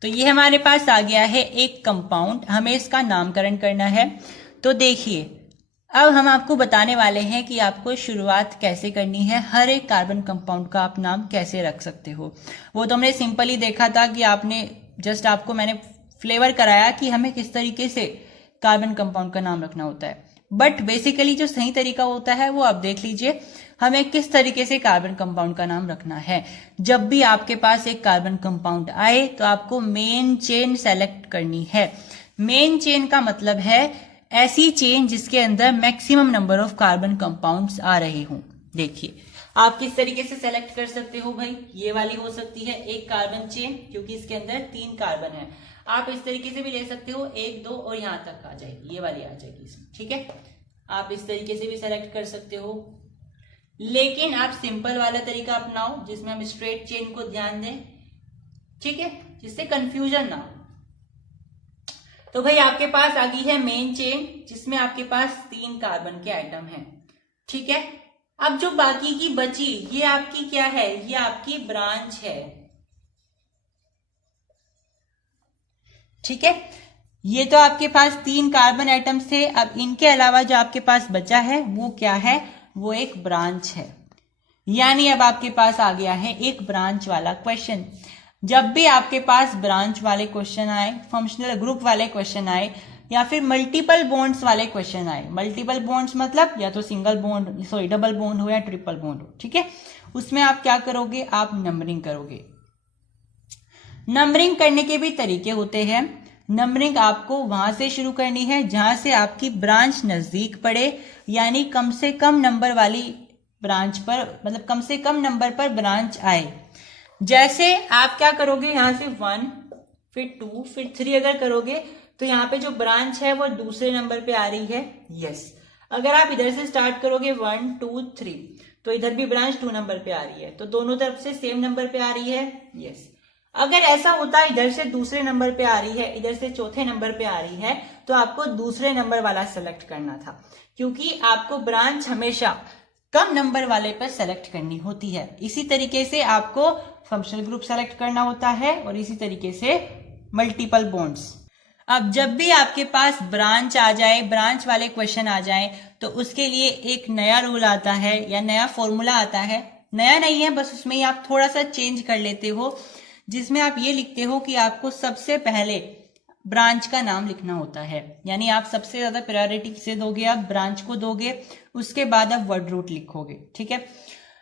तो ये हमारे पास आ गया है एक कंपाउंड, हमें इसका नामकरण करना है। तो देखिए, अब हम आपको बताने वाले हैं कि आपको शुरुआत कैसे करनी है, हर एक कार्बन कंपाउंड का आप नाम कैसे रख सकते हो। वो तो हमने सिंपली देखा था कि आपको मैंने फ्लेवर कराया कि हमें किस तरीके से कार्बन कंपाउंड का नाम रखना होता है। बट बेसिकली जो सही तरीका होता है वो आप देख लीजिए, हमें किस तरीके से कार्बन कंपाउंड का नाम रखना है। जब भी आपके पास एक कार्बन कंपाउंड आए तो आपको मेन चेन सेलेक्ट करनी है। मेन चेन का मतलब है ऐसी चेन जिसके अंदर maximum number of carbon compounds आ रहे हों। देखिए, आप किस तरीके से सेलेक्ट कर सकते हो भाई, ये वाली हो सकती है एक कार्बन चेन, क्योंकि इसके अंदर 3 कार्बन है। आप इस तरीके से भी ले सकते हो, 1, 2 और यहां तक आ जाएगी, ये वाली आ जाएगी इसमें। ठीक है, आप इस तरीके से भी सेलेक्ट कर सकते हो, लेकिन आप सिंपल वाला तरीका अपनाओ जिसमें हम स्ट्रेट चेन को ध्यान दें। ठीक है, जिससे कंफ्यूजन ना हो। तो भाई आपके पास आ गई है मेन चेन, जिसमें आपके पास 3 कार्बन के आइटम हैं। ठीक है, अब जो बाकी की बची, ये आपकी क्या है, ये आपकी ब्रांच है। ठीक है, ये तो आपके पास 3 कार्बन आइटम्स थे। अब इनके अलावा जो आपके पास बचा है वो क्या है, वो एक ब्रांच है। यानी अब आपके पास आ गया है एक ब्रांच वाला क्वेश्चन। जब भी आपके पास ब्रांच वाले क्वेश्चन आए, फंक्शनल ग्रुप वाले क्वेश्चन आए, या फिर मल्टीपल बॉन्ड्स वाले क्वेश्चन आए, मल्टीपल बॉन्ड्स मतलब या तो डबल बॉन्ड हो या ट्रिपल बॉन्ड हो, ठीक है, उसमें आप क्या करोगे, आप नंबरिंग करोगे। नंबरिंग करने के भी तरीके होते हैं। नंबरिंग आपको वहां से शुरू करनी है जहां से आपकी ब्रांच नजदीक पड़े, यानी कम से कम नंबर वाली ब्रांच पर, मतलब कम से कम नंबर पर ब्रांच आए। जैसे आप क्या करोगे, यहां से 1, फिर 2, फिर 3 अगर करोगे तो यहाँ पे जो ब्रांच है वो दूसरे नंबर पे आ रही है। यस, अगर आप इधर से स्टार्ट करोगे 1, 2, 3, तो इधर भी ब्रांच 2 नंबर पे आ रही है, तो दोनों तरफ से सेम नंबर पे आ रही है। यस, अगर ऐसा होता है इधर से दूसरे नंबर पे आ रही है, इधर से चौथे नंबर पे आ रही है, तो आपको दूसरे नंबर वाला सेलेक्ट करना था, क्योंकि आपको ब्रांच हमेशा कम नंबर वाले पर सेलेक्ट करनी होती है। इसी तरीके से आपको फंक्शनल ग्रुप सेलेक्ट करना होता है और इसी तरीके से मल्टीपल बॉन्ड्स। अब जब भी आपके पास ब्रांच आ जाए, ब्रांच वाले क्वेश्चन आ जाए, तो उसके लिए एक नया रूल आता है या नया फॉर्मूला आता है। नया नहीं है, बस उसमें ही आप थोड़ा सा चेंज कर लेते हो, जिसमें आप ये लिखते हो कि आपको सबसे पहले ब्रांच का नाम लिखना होता है। यानी आप सबसे ज्यादा प्रायोरिटी किसे दोगे, आप ब्रांच को दोगे, उसके बाद आप वर्ड रूट लिखोगे। ठीक है,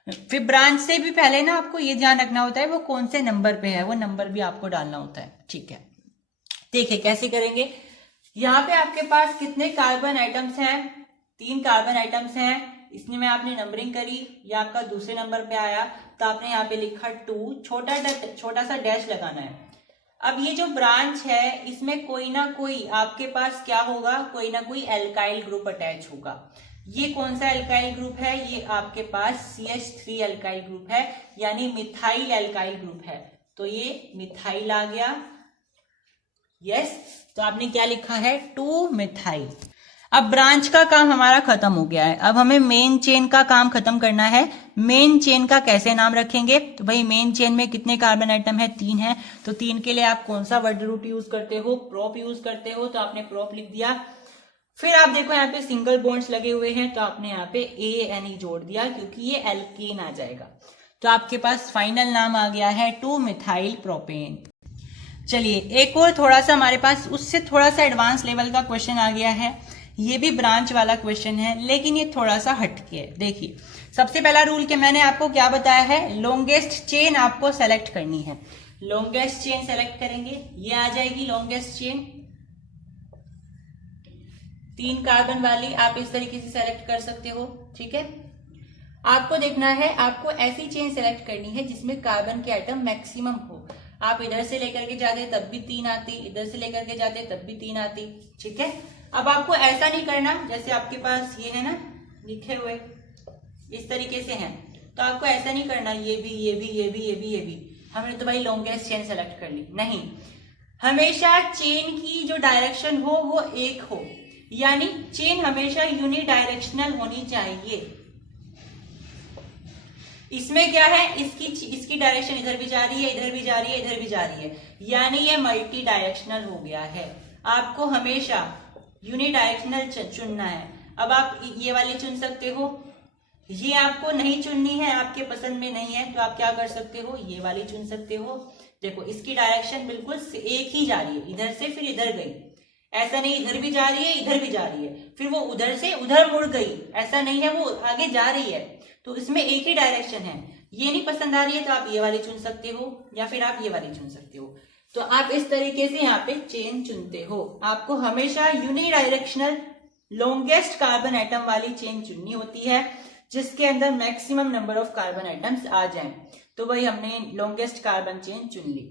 फिर ब्रांच से भी पहले ना आपको ये ध्यान रखना होता है वो कौन से नंबर पे है, वो नंबर भी आपको डालना होता है। ठीक है, देखिए कैसे करेंगे। यहाँ पे आपके पास कितने कार्बन आइटम्स हैं, 3 कार्बन आइटम्स हैं। इसमें में आपने नंबरिंग करी, ये आपका दूसरे नंबर पे आया, तो आपने यहाँ पे लिखा 2, छोटा सा डैश लगाना है। अब ये जो ब्रांच है, इसमें कोई ना कोई आपके पास क्या होगा, कोई ना कोई एल्काइल ग्रुप अटैच होगा। ये कौन सा एल्काइल ग्रुप है, ये आपके पास CH3 एल्काइल ग्रुप है, यानी मिथाइल एल्काइल ग्रुप है। तो ये मिथाइल आ गया। यस, तो आपने क्या लिखा है, 2 मिथाइल। अब ब्रांच का काम हमारा खत्म हो गया है, अब हमें मेन चेन का काम खत्म करना है। मेन चेन का कैसे नाम रखेंगे, तो भाई मेन चेन में कितने कार्बन आइटम है, 3 है, तो 3 के लिए आप कौन सा वर्ड रूट यूज करते हो, प्रोप यूज करते हो, तो आपने प्रोप लिख दिया। फिर आप देखो यहाँ पे सिंगल बॉन्ड्स लगे हुए हैं, तो आपने यहाँ पे ANE जोड़ दिया, क्योंकि ये एल्केन आ जाएगा। तो आपके पास फाइनल नाम आ गया है 2 मिथाइल प्रोपेन। चलिए एक और थोड़ा सा हमारे पास उससे थोड़ा सा एडवांस लेवल का क्वेश्चन आ गया है। ये भी ब्रांच वाला क्वेश्चन है, लेकिन ये थोड़ा सा हटके है। देखिए सबसे पहला रूल के मैंने आपको क्या बताया है, लॉन्गेस्ट चेन आपको सेलेक्ट करनी है। लॉन्गेस्ट चेन सेलेक्ट करेंगे, ये आ जाएगी लॉन्गेस्ट चेन 3 कार्बन वाली, आप इस तरीके से सेलेक्ट कर सकते हो। ठीक है, आपको देखना है, आपको ऐसी चेन सेलेक्ट करनी है जिसमें कार्बन के आइटम मैक्सिमम हो। आप इधर से लेकर के जाते तब भी 3 आती, इधर से लेकर के जाते तब भी 3 आती। ठीक है, अब आपको ऐसा नहीं करना जैसे आपके पास ये है ना लिखे हुए इस तरीके से हैं, तो आपको ऐसा नहीं करना ये भी ये भी ये भी ये भी ये भी, हमने तो भाई लॉन्गेस्ट चेन सेलेक्ट कर ली। नहीं, हमेशा चेन की जो डायरेक्शन हो वो एक हो, यानी चेन हमेशा यूनिडायरेक्शनल होनी चाहिए। इसमें क्या है, इसकी डायरेक्शन इधर भी जा रही है, इधर भी जा रही है, इधर भी जा रही है, यानी ये मल्टी डायरेक्शनल हो गया है। आपको हमेशा यूनिडायरेक्शनल चुनना है। अब आप ये वाली चुन सकते हो, ये आपको नहीं चुननी है, आपके पसंद में नहीं है, तो आप क्या कर सकते हो, ये वाली चुन सकते हो। देखो इसकी डायरेक्शन बिल्कुल एक ही जा रही है, इधर से फिर इधर गई, ऐसा नहीं इधर भी जा रही है इधर भी जा रही है, फिर वो उधर से उधर मुड़ गई, ऐसा नहीं है, वो आगे जा रही है, तो इसमें एक ही डायरेक्शन है। ये नहीं पसंद आ रही है तो आप ये वाली चुन सकते हो, या फिर आप ये वाली चुन सकते हो। तो आप इस तरीके से यहाँ पे चेन चुनते हो। आपको हमेशा यूनिडायरेक्शनल लॉन्गेस्ट कार्बन आइटम वाली चेन चुननी होती है, जिसके अंदर maximum number of carbon atoms आ जाएं। तो वही हमने लॉन्गेस्ट कार्बन चेन चुन ली।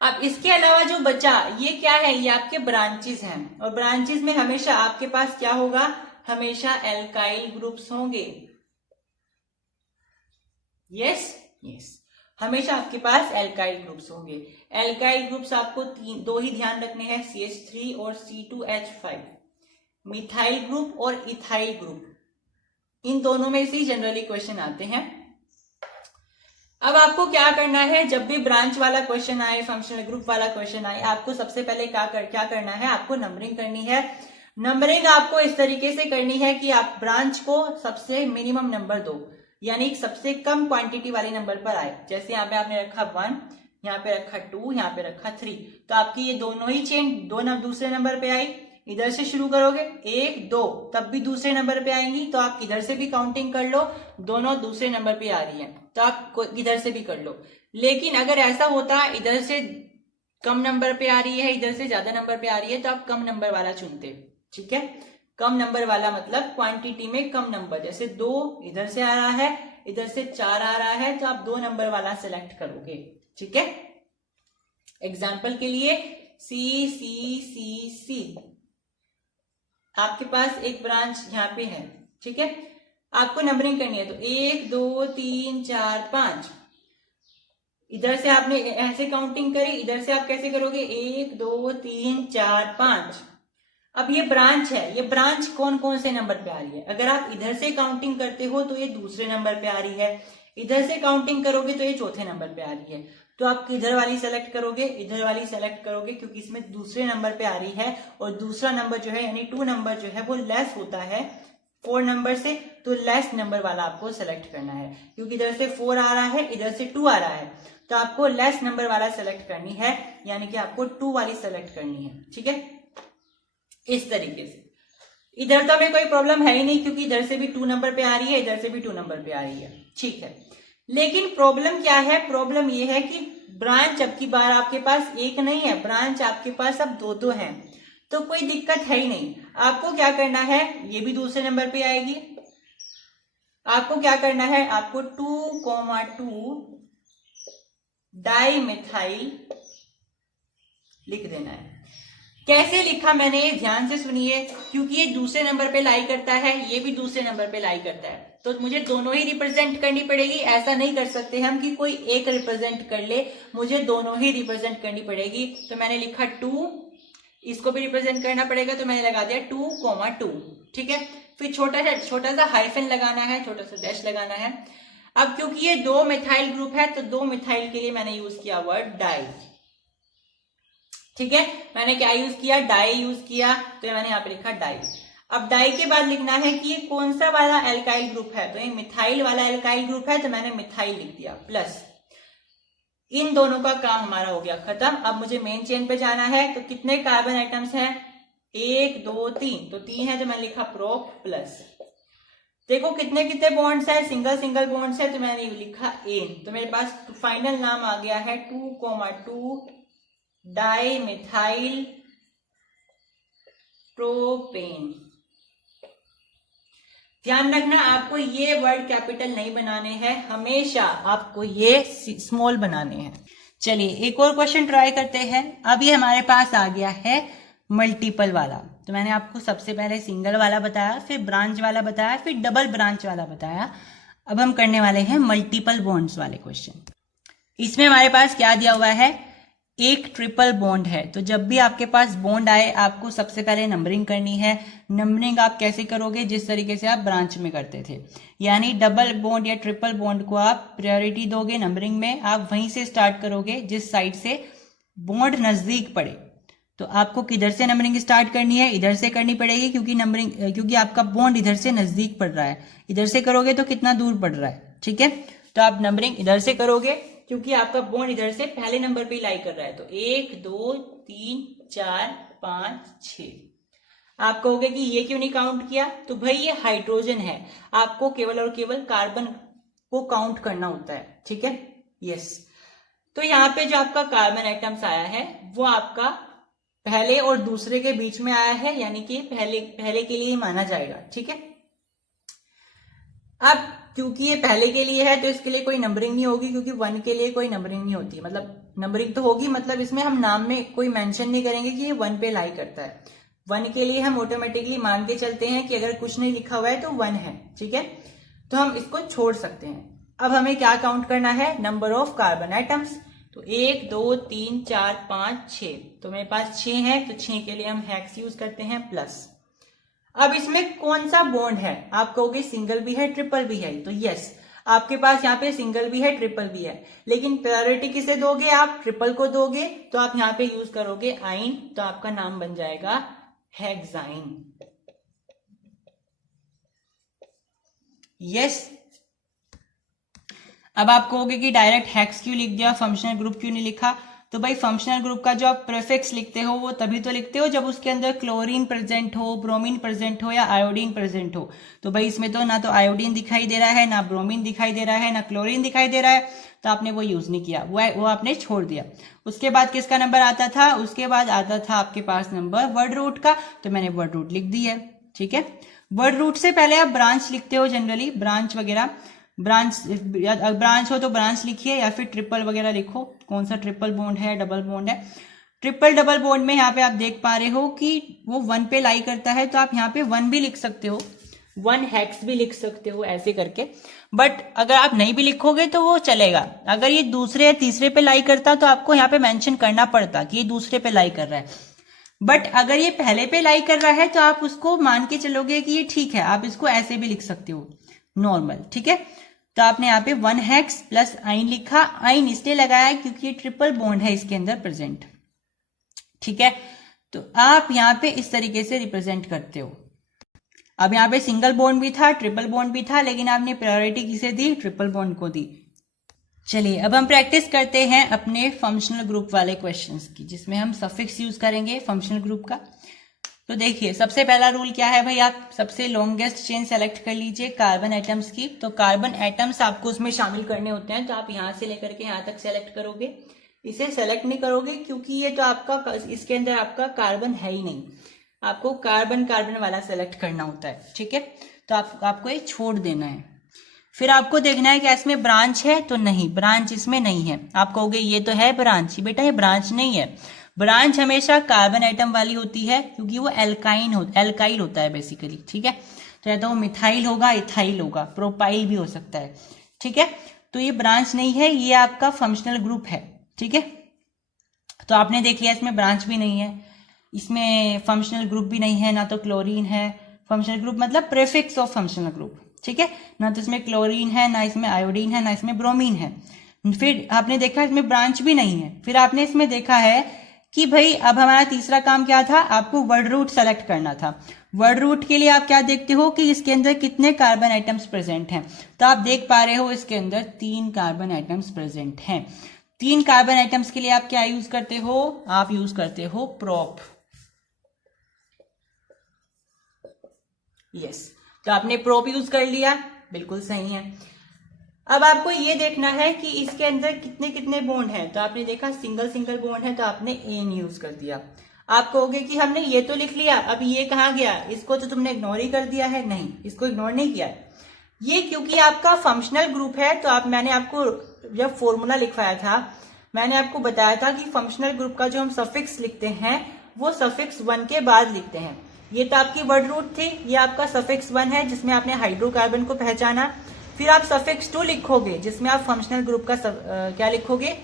अब इसके अलावा जो बचा ये क्या है, ये आपके ब्रांचेस हैं, और ब्रांचेस में हमेशा आपके पास क्या होगा, हमेशा एल्काइल ग्रुप्स होंगे। यस यस, हमेशा आपके पास एल्काइल ग्रुप्स होंगे। एल्काइल ग्रुप्स आपको दो ही ध्यान रखने हैं, CH3 और C2H5, मिथाइल ग्रुप और इथाइल ग्रुप, इन दोनों में से जनरली क्वेश्चन आते हैं। अब आपको क्या करना है, जब भी ब्रांच वाला क्वेश्चन आए, फंक्शनल ग्रुप वाला क्वेश्चन आए, आपको सबसे पहले क्या करना है, आपको नंबरिंग करनी है। नंबरिंग आपको इस तरीके से करनी है कि आप ब्रांच को सबसे मिनिमम नंबर दो, यानी सबसे कम क्वांटिटी वाले नंबर पर आए। जैसे यहाँ पे आपने रखा 1, यहाँ पे रखा 2, यहाँ पे रखा 3, तो आपकी ये दोनों ही चेन दूसरे नंबर पे आई। इधर से शुरू करोगे 1 2, तब भी दूसरे नंबर पे आएंगी, तो आप इधर से भी काउंटिंग कर लो, दोनों दूसरे नंबर पे आ रही है, तो आप इधर से भी कर लो। लेकिन अगर ऐसा होता इधर से कम नंबर पे आ रही है, इधर से ज्यादा नंबर पे आ रही है, तो आप कम नंबर वाला चुनते। ठीक है, कम नंबर वाला मतलब क्वांटिटी में कम नंबर, जैसे 2 इधर से आ रहा है, इधर से 4 आ रहा है, तो आप 2 नंबर वाला सेलेक्ट करोगे। ठीक है, एग्जाम्पल के लिए C आपके पास एक ब्रांच यहाँ पे है। ठीक है, आपको नंबरिंग करनी है, तो 1 2 3 4 5, इधर से आपने ऐसे काउंटिंग करी, इधर से आप कैसे करोगे 1 2 3 4 5। अब ये ब्रांच है, ये ब्रांच कौन कौन से नंबर पे आ रही है, अगर आप इधर से काउंटिंग करते हो तो ये दूसरे नंबर पे आ रही है, इधर से काउंटिंग करोगे तो ये चौथे नंबर पे आ रही है। तो आप इधर वाली सेलेक्ट करोगे, इधर वाली सेलेक्ट करोगे, क्योंकि इसमें दूसरे नंबर पे आ रही है, और दूसरा नंबर जो है यानी 2 नंबर जो है वो लेस होता है 4 नंबर से, तो लेस नंबर वाला आपको सेलेक्ट करना है। क्योंकि इधर से 4 आ रहा है, इधर से 2 आ रहा है, तो आपको लेस नंबर वाला सेलेक्ट करनी है, यानी कि आपको 2 वाली सेलेक्ट करनी है। ठीक है, इस तरीके से। इधर तो हमें कोई प्रॉब्लम है ही नहीं, क्योंकि इधर से भी 2 नंबर पे आ रही है, इधर से भी 2 नंबर पे आ रही है। ठीक है, लेकिन प्रॉब्लम क्या है, प्रॉब्लम ये है कि ब्रांच अब की बार आपके पास एक नहीं है, ब्रांच आपके पास अब 2 हैं, तो कोई दिक्कत है ही नहीं। आपको क्या करना है, ये भी दूसरे नंबर पे आएगी, आपको क्या करना है, आपको 2,2 डाइमिथाइल लिख देना है। कैसे लिखा मैंने, ध्यान से सुनिए, क्योंकि ये दूसरे नंबर पे लाई करता है, ये भी दूसरे नंबर पे लाई करता है, तो मुझे दोनों ही रिप्रेजेंट करनी पड़ेगी। ऐसा नहीं कर सकते हम कि कोई एक रिप्रेजेंट कर ले, मुझे दोनों ही रिप्रेजेंट करनी पड़ेगी। तो मैंने लिखा 2, इसको भी रिप्रेजेंट करना पड़ेगा, तो मैंने लगा दिया 2,2। ठीक है, फिर छोटा सा हाइफन लगाना है, छोटा सा डैश लगाना है। अब क्योंकि ये 2 मिथाइल ग्रुप है, तो 2 मिथाइल के लिए मैंने यूज किया वर्ड डाई। ठीक है, मैंने क्या यूज किया, डाई यूज किया, तो मैंने यहाँ पे लिखा डाई। अब डाई के बाद लिखना है कि ये कौन सा वाला एल्काइल ग्रुप है, तो ये मिथाइल वाला एल्काइल ग्रुप है, तो मैंने मिथाइल लिख दिया प्लस। इन दोनों का काम हमारा हो गया खत्म। अब मुझे मेन चेन पे जाना है, तो कितने कार्बन आइटम्स हैं? 1 2 3, तो 3 है तो मैंने लिखा प्रोप प्लस। देखो कितने कितने बॉन्ड्स है, सिंगल सिंगल बॉन्ड्स है, तो मैंने लिखा एन। तो मेरे पास फाइनल नाम आ गया है 2,2 डाई मिथाइल प्रोपेन। ध्यान रखना आपको ये वर्ड कैपिटल नहीं बनाने हैं, हमेशा आपको ये स्मॉल बनाने हैं। चलिए एक और क्वेश्चन ट्राई करते हैं। अब ये हमारे पास आ गया है मल्टीपल वाला। तो मैंने आपको सबसे पहले सिंगल वाला बताया, फिर ब्रांच वाला बताया, फिर डबल ब्रांच वाला बताया। अब हम करने वाले हैं मल्टीपल बॉन्ड्स वाले क्वेश्चन। इसमें हमारे पास क्या दिया हुआ है? एक ट्रिपल बॉन्ड है। तो जब भी आपके पास बॉन्ड आए आपको सबसे पहले नंबरिंग करनी है। नंबरिंग आप कैसे करोगे? जिस तरीके से आप ब्रांच में करते थे, यानी डबल बॉन्ड या ट्रिपल बॉन्ड को आप प्रायोरिटी दोगे नंबरिंग में। आप वहीं से स्टार्ट करोगे जिस साइड से बॉन्ड नजदीक पड़े। तो आपको किधर से नंबरिंग स्टार्ट करनी है? इधर से करनी पड़ेगी, क्योंकि आपका बॉन्ड इधर से नजदीक पड़ रहा है। इधर से करोगे तो कितना दूर पड़ रहा है, ठीक है। तो आप नंबरिंग इधर से करोगे क्योंकि आपका बॉन्ड इधर से पहले नंबर पे लाई कर रहा है। तो 1 2 3 4 5 6। आप कहोगे कि ये क्यों नहीं काउंट किया? तो भाई ये हाइड्रोजन है, आपको केवल और केवल कार्बन को काउंट करना होता है, ठीक है। यस, तो यहाँ पे जो आपका कार्बन आइटम्स आया है वो आपका पहले और दूसरे के बीच में आया है, यानी कि पहले के लिए माना जाएगा, ठीक है। अब क्योंकि ये पहले के लिए है तो इसके लिए कोई नंबरिंग नहीं होगी, क्योंकि 1 के लिए कोई नंबरिंग नहीं होती। मतलब नंबरिंग तो होगी, मतलब इसमें हम नाम में कोई मेंशन नहीं करेंगे कि ये 1 पे लाई करता है। 1 के लिए हम ऑटोमेटिकली मान के चलते हैं कि अगर कुछ नहीं लिखा हुआ है तो 1 है, ठीक है। तो हम इसको छोड़ सकते हैं। अब हमें क्या काउंट करना है? Number of carbon items. तो 1 2 3 4 5 6, तो मेरे पास 6 है, तो 6 के लिए हम हेक्स यूज करते हैं प्लस। अब इसमें कौन सा बॉन्ड है? आप कहोगे सिंगल भी है ट्रिपल भी है, तो यस आपके पास यहाँ पे सिंगल भी है ट्रिपल भी है, लेकिन प्रायोरिटी किसे दोगे? आप ट्रिपल को दोगे। तो आप यहाँ पे यूज करोगे आइन, तो आपका नाम बन जाएगा हेक्साइन। यस, अब आप कहोगे कि डायरेक्ट हेक्स क्यों लिख दिया, फंक्शनल ग्रुप क्यों नहीं लिखा? तो भाई फंक्शनल ग्रुप का जो आप प्रीफिक्स लिखते हो वो तभी तो लिखते हो जब उसके अंदर क्लोरीन प्रेजेंट हो, ब्रोमीन प्रेजेंट हो या आयोडीन प्रेजेंट हो। तो भाई इसमें तो ना तो आयोडीन दिखाई दे रहा है, ना ब्रोमीन दिखाई दे रहा है, ना क्लोरीन दिखाई दे रहा है, तो आपने वो यूज नहीं किया, वो आपने छोड़ दिया। उसके बाद किसका नंबर आता था? उसके बाद आता था आपके पास नंबर वर्ड रूट का, तो मैंने वर्ड रूट लिख दी है, ठीक है। वर्ड रूट से पहले आप ब्रांच लिखते हो जनरली, ब्रांच वगैरह, ब्रांच हो तो ब्रांच लिखिए या फिर ट्रिपल वगैरह लिखो, कौन सा ट्रिपल बॉन्ड है, डबल बॉन्ड है। ट्रिपल डबल बॉन्ड में यहाँ पे आप देख पा रहे हो कि वो 1 पे लाई करता है, तो आप यहाँ पे 1 भी लिख सकते हो, 1 हेक्स भी लिख सकते हो ऐसे करके। बट अगर आप नहीं भी लिखोगे तो वो चलेगा। अगर ये दूसरे या तीसरे पे लाई करता तो आपको यहाँ पे मेंशन करना पड़ता कि ये दूसरे पे लाई कर रहा है। बट अगर ये पहले पे लाई कर रहा है तो आप उसको मान के चलोगे कि ये ठीक है, आप इसको ऐसे भी लिख सकते हो नॉर्मल, ठीक है। तो आपने यहाँ पे 1 हेक्स प्लस आइन लिखा। आइन इसलिए लगाया क्योंकि ये ट्रिपल बॉन्ड है इसके अंदर प्रेजेंट, ठीक है। तो आप यहाँ पे इस तरीके से रिप्रेजेंट करते हो। अब यहाँ पे सिंगल बॉन्ड भी था, ट्रिपल बॉन्ड भी था, लेकिन आपने प्रायोरिटी किसे दी? ट्रिपल बॉन्ड को दी। चलिए अब हम प्रैक्टिस करते हैं अपने फंक्शनल ग्रुप वाले क्वेश्चंस की, जिसमें हम सफिक्स यूज करेंगे फंक्शनल ग्रुप का। तो देखिए सबसे पहला रूल क्या है भाई, आप सबसे लॉन्गेस्ट चेन सेलेक्ट कर लीजिए कार्बन एटम्स की। तो कार्बन एटम्स आपको उसमें शामिल करने होते हैं, तो आप यहां से लेकर के यहां तक सेलेक्ट करोगे। इसे सेलेक्ट नहीं करोगे क्योंकि ये तो आपका इसके अंदर आपका कार्बन है ही नहीं, आपको कार्बन कार्बन वाला सेलेक्ट करना होता है, ठीक है। तो आपको ये छोड़ देना है। फिर आपको देखना है कि इसमें ब्रांच है, तो नहीं, ब्रांच इसमें नहीं है। आप कहोगे ये तो है ब्रांच, बेटा ये ब्रांच नहीं है। ब्रांच हमेशा कार्बन एटम वाली होती है क्योंकि वो एल्काइल होता है बेसिकली, ठीक है। तो या तो वो मिथाइल होगा, इथाइल होगा, प्रोपाइल भी हो सकता है, ठीक है। तो ये ब्रांच नहीं है, ये आपका फंक्शनल ग्रुप है, ठीक है। तो आपने देख लिया इसमें ब्रांच भी नहीं है, इसमें फंक्शनल ग्रुप भी नहीं है, ना तो क्लोरीन है। फंक्शनल ग्रुप मतलब प्रीफिक्स ऑफ फंक्शनल ग्रुप, ठीक है। ना तो इसमें क्लोरीन है, ना इसमें आयोडीन है, ना इसमें ब्रोमीन है। फिर आपने देखा इसमें ब्रांच भी नहीं है। फिर आपने इसमें देखा है कि भाई अब हमारा तीसरा काम क्या था, आपको वर्ड रूट सेलेक्ट करना था। वर्ड रूट के लिए आप क्या देखते हो कि इसके अंदर कितने कार्बन आइटम्स प्रेजेंट हैं। तो आप देख पा रहे हो इसके अंदर 3 कार्बन आइटम्स प्रेजेंट हैं। 3 कार्बन आइटम्स के लिए आप क्या यूज करते हो? आप यूज करते हो प्रोप। यस, तो आपने प्रोप यूज कर लिया, बिल्कुल सही है। अब आपको ये देखना है कि इसके अंदर कितने कितने बॉन्ड हैं। तो आपने देखा सिंगल सिंगल बॉन्ड है, तो आपने एन यूज कर दिया। आप कहोगे कि हमने ये तो लिख लिया, अब ये कहाँ गया? इसको तो तुमने इग्नोर ही कर दिया है। नहीं, इसको इग्नोर नहीं किया है। ये क्योंकि आपका फंक्शनल ग्रुप है, तो मैंने आपको जब फॉर्मूला लिखवाया था, मैंने आपको बताया था कि फंक्शनल ग्रुप का जो हम सफिक्स लिखते हैं वो सफिक्स 1 के बाद लिखते हैं। ये तो आपकी वर्ड रूट थी, ये आपका सफिक्स 1 है जिसमें आपने हाइड्रोकार्बन को पहचाना। फिर आप सफिक्स 2 लिखोगे जिसमें आप फंक्शनल ग्रुप का क्या लिखोगे?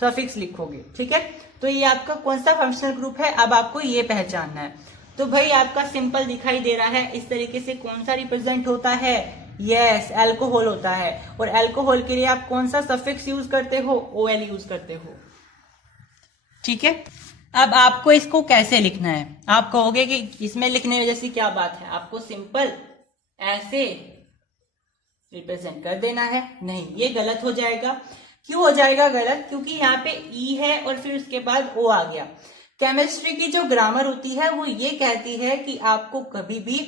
सफिक्स लिखोगे। ठीक है, तो ये आपका कौन सा फंक्शनल ग्रुप है, अब आपको ये पहचानना है। तो भाई आपका सिंपल दिखाई दे रहा है, इस तरीके से कौन सा रिप्रेजेंट होता है? यस, अल्कोहल होता है। और अल्कोहल के लिए आप कौन सा सफिक्स यूज करते हो? ओएल यूज करते हो। ठीक है, अब आपको इसको कैसे लिखना है? आप कहोगे कि इसमें लिखने में जैसी क्या बात है, आपको सिंपल ऐसे रिप्रेजेंट कर देना है। नहीं, ये गलत हो जाएगा। क्यों हो जाएगा गलत? क्योंकि यहाँ पे ई है और फिर उसके बाद ओ आ गया। केमिस्ट्री की जो ग्रामर होती है वो ये कहती है कि आपको कभी भी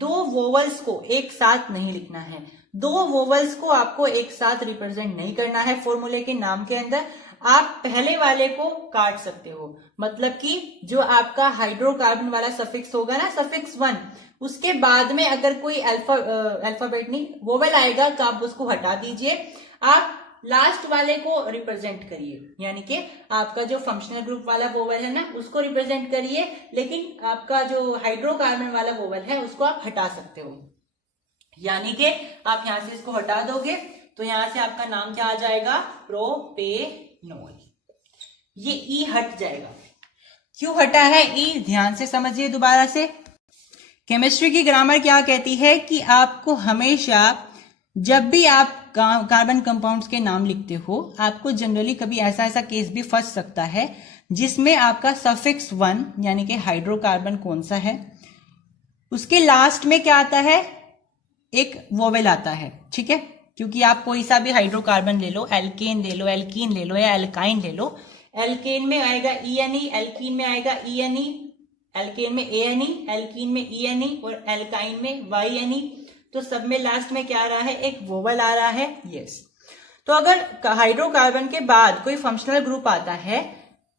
2 वोवल्स को एक साथ नहीं लिखना है। 2 वोवल्स को आपको एक साथ रिप्रेजेंट नहीं करना है फॉर्मूले के नाम के अंदर। आप पहले वाले को काट सकते हो, मतलब कि जो आपका हाइड्रोकार्बन वाला सफिक्स होगा ना, सफिक्स 1, उसके बाद में अगर कोई अल्फाबेट नहीं वोवेल आएगा तो आप उसको हटा दीजिए। आप लास्ट वाले को रिप्रेजेंट करिए, यानी कि आपका जो फंक्शनल ग्रुप वाला वोवेल है ना उसको रिप्रेजेंट करिए, लेकिन आपका जो हाइड्रोकार्बन वाला वोवेल है उसको आप हटा सकते हो। यानी कि आप यहां से इसको हटा दोगे तो यहां से आपका नाम क्या आ जाएगा? प्रोपेनॉल। ये ई हट जाएगा। क्यों हटा है ई? ध्यान से समझिए दोबारा से। केमिस्ट्री की ग्रामर क्या कहती है कि आपको हमेशा जब भी आप कार्बन कंपाउंड्स के नाम लिखते हो, आपको जनरली कभी ऐसा केस भी फंस सकता है जिसमें आपका सफिक्स 1 यानी कि हाइड्रोकार्बन कौन सा है, उसके लास्ट में क्या आता है? एक वोवेल आता है। ठीक है, क्योंकि आप कोई सा भी हाइड्रोकार्बन ले लो, एल्केन ले लो, एल्कीन ले लो या एल्काइन ले लो। एल्केन में आएगा ईएनई, एल्कीन में आएगा ईएनई, एल्केन में एएनई, एल्कीन में ईएनई और एल्काइन में वाईएनई। तो सब में लास्ट में क्या आ रहा है? एक वोवेल आ रहा है। यस, तो अगर हाइड्रोकार्बन के बाद कोई फंक्शनल ग्रुप आता है,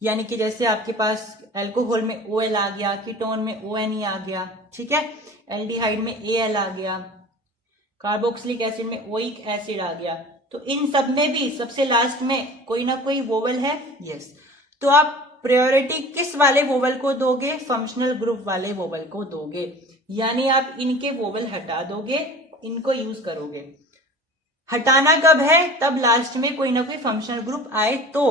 यानी कि जैसे आपके पास अल्कोहल में ओएल आ गया, कीटोन में ओएनई आ गया, ठीक है, एल्डिहाइड में एएल आ गया, कार्बोक्सिलिक एसिड में ओइक एसिड आ गया, तो इन सब में भी सबसे लास्ट में कोई ना कोई वोवेल है। यस, तो आप प्रायोरिटी किस वाले वोवेल को दोगे? फंक्शनल ग्रुप वाले वोवेल को दोगे, यानी आप इनके वोवेल हटा दोगे, इनको यूज करोगे। हटाना कब है? तब लास्ट में कोई ना कोई फंक्शनल ग्रुप आए तो।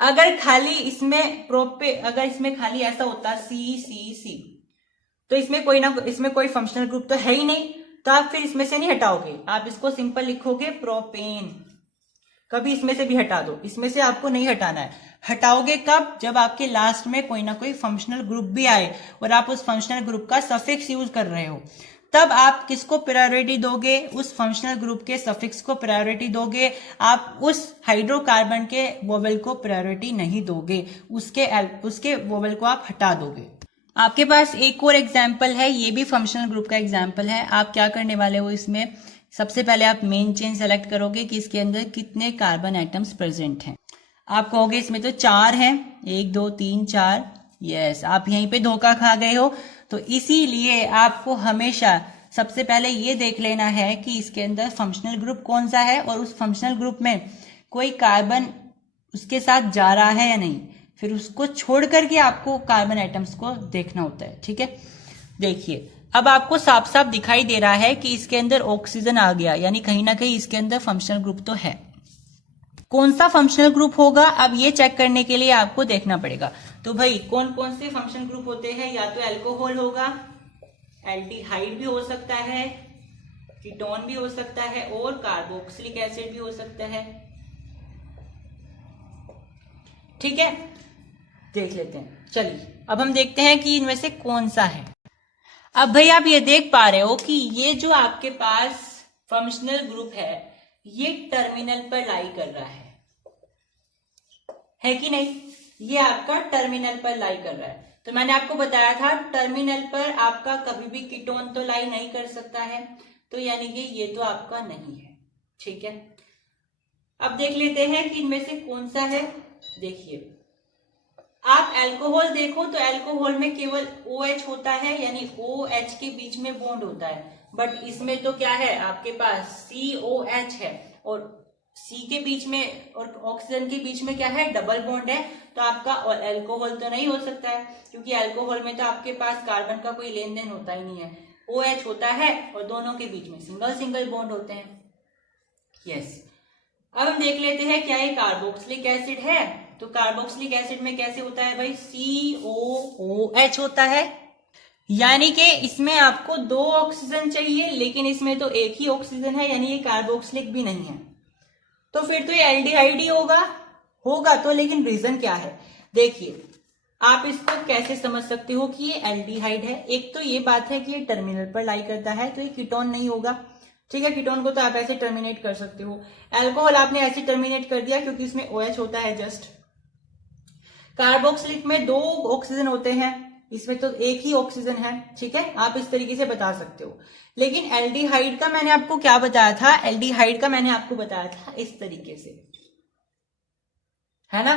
अगर खाली इसमें अगर इसमें खाली ऐसा होता सी सी सी, तो इसमें कोई फंक्शनल ग्रुप तो है ही नहीं, तो आप फिर इसमें से नहीं हटाओगे, आप इसको सिंपल लिखोगे प्रोपेन। कभी इसमें से भी हटा दो, इसमें से आपको नहीं हटाना है। हटाओगे कब? जब आपके लास्ट में कोई ना कोई फंक्शनल ग्रुप भी आए और आप उस फंक्शनल ग्रुप का सफिक्स यूज कर रहे हो, तब आप किसको प्रायोरिटी दोगे? उस फंक्शनल ग्रुप के सफिक्स को प्रायोरिटी दोगे। आप उस हाइड्रोकार्बन के वोवेल को प्रायोरिटी नहीं दोगे, उसके वोवेल को आप हटा दोगे। आपके पास एक और एग्जाम्पल है, ये भी फंक्शनल ग्रुप का एग्जाम्पल है। आप क्या करने वाले हो? इसमें सबसे पहले आप मेन चेन सेलेक्ट करोगे कि इसके अंदर कितने कार्बन आइटम्स प्रेजेंट हैं। आप कहोगे इसमें तो 4 हैं, 1 2 3 4। यस, आप यहीं पे धोखा खा गए हो। तो इसीलिए आपको हमेशा सबसे पहले ये देख लेना है कि इसके अंदर फंक्शनल ग्रुप कौन सा है और उस फंक्शनल ग्रुप में कोई कार्बन उसके साथ जा रहा है या नहीं। फिर उसको छोड़ करके आपको कार्बन आइटम्स को देखना होता है। ठीक है, देखिए अब आपको साफ साफ दिखाई दे रहा है कि इसके अंदर ऑक्सीजन आ गया, यानी कहीं ना कहीं इसके अंदर फंक्शनल ग्रुप तो है। कौन सा फंक्शनल ग्रुप होगा, अब ये चेक करने के लिए आपको देखना पड़ेगा। तो भाई कौन कौन से फंक्शनल ग्रुप होते हैं? या तो अल्कोहल होगा, एल्डिहाइड भी हो सकता है, कीटोन भी हो सकता है और कार्बोक्सिलिक एसिड भी हो सकता है। ठीक है, देख लेते हैं। चलिए अब हम देखते हैं कि इनमें से कौन सा है। अब भाई आप ये देख पा रहे हो कि ये जो आपके पास फंक्शनल ग्रुप है ये टर्मिनल पर लाई कर रहा है। है कि नहीं? ये आपका टर्मिनल पर लाई कर रहा है। तो मैंने आपको बताया था टर्मिनल पर आपका कभी भी कीटोन तो लाई नहीं कर सकता है, तो यानी कि ये तो आपका नहीं है। ठीक है, अब देख लेते हैं कि इनमें से कौन सा है। देखिए, आप अल्कोहल देखो तो अल्कोहल में केवल OH होता है, यानी OH के बीच में बॉन्ड होता है, बट इसमें तो क्या है आपके पास COH है, और C के बीच में और ऑक्सीजन के बीच में क्या है, डबल बॉन्ड है। तो आपका अल्कोहल तो नहीं हो सकता है, क्योंकि अल्कोहल में तो आपके पास कार्बन का कोई लेन देन होता ही नहीं है, OH होता है और दोनों के बीच में सिंगल सिंगल बॉन्ड होते हैं। यस, अब हम देख लेते हैं क्या ये कार्बोक्सिलिक एसिड है। तो कार्बोक्सिलिक एसिड में कैसे होता है भाई, COOH होता है, यानी कि इसमें आपको 2 ऑक्सीजन चाहिए, लेकिन इसमें तो एक ही ऑक्सीजन है, यानी ये कार्बोक्सिलिक भी नहीं है। तो फिर तो ये एल्डिहाइड ही होगा तो, लेकिन रीजन क्या है? देखिए, आप इसको कैसे समझ सकते हो कि ये एल्डिहाइड है। एक तो ये बात है कि ये टर्मिनल पर लाई करता है, तो ये कीटोन नहीं होगा। ठीक है, कीटोन को तो आप ऐसे टर्मिनेट कर सकते हो, अल्कोहल आपने ऐसे टर्मिनेट कर दिया क्योंकि इसमें OH होता है जस्ट। कार्बोक्सिलिक में 2 ऑक्सीजन होते हैं, इसमें तो एक ही ऑक्सीजन है। ठीक है, आप इस तरीके से बता सकते हो। लेकिन एल्डिहाइड का मैंने आपको क्या बताया था, एल्डिहाइड का मैंने आपको बताया था इस तरीके से, है ना।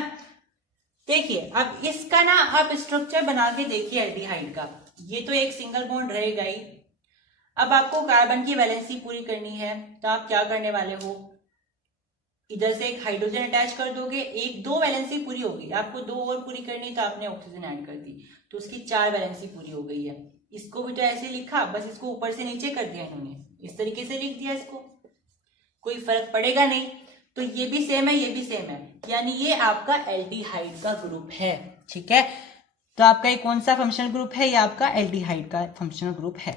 देखिए, अब इसका ना आप स्ट्रक्चर बना के देखिए एल्डिहाइड का। ये तो एक सिंगल बॉन्ड रहेगा ही। अब आपको कार्बन की वैलेंसी पूरी करनी है, तो आप क्या करने वाले हो, इधर से एक हाइड्रोजन अटैच कर दोगे, 1-2 वैलेंसी पूरी होगी, आपको 2 और पूरी करनी, तो आपने ऑक्सीजन ऐड कर दी, तो उसकी 4 वैलेंसी पूरी हो गई है। इसको भी तो ऐसे लिखा, बस इसको ऊपर से नीचे कर दिया इन्होंने, इस तरीके से लिख दिया, इसको कोई फर्क पड़ेगा नहीं। तो ये भी सेम है, ये भी सेम है, यानी ये आपका एल्डिहाइड का ग्रुप है। ठीक है, तो आपका ये कौन सा फंक्शनल ग्रुप है, ये आपका एल्डिहाइड का फंक्शनल ग्रुप है।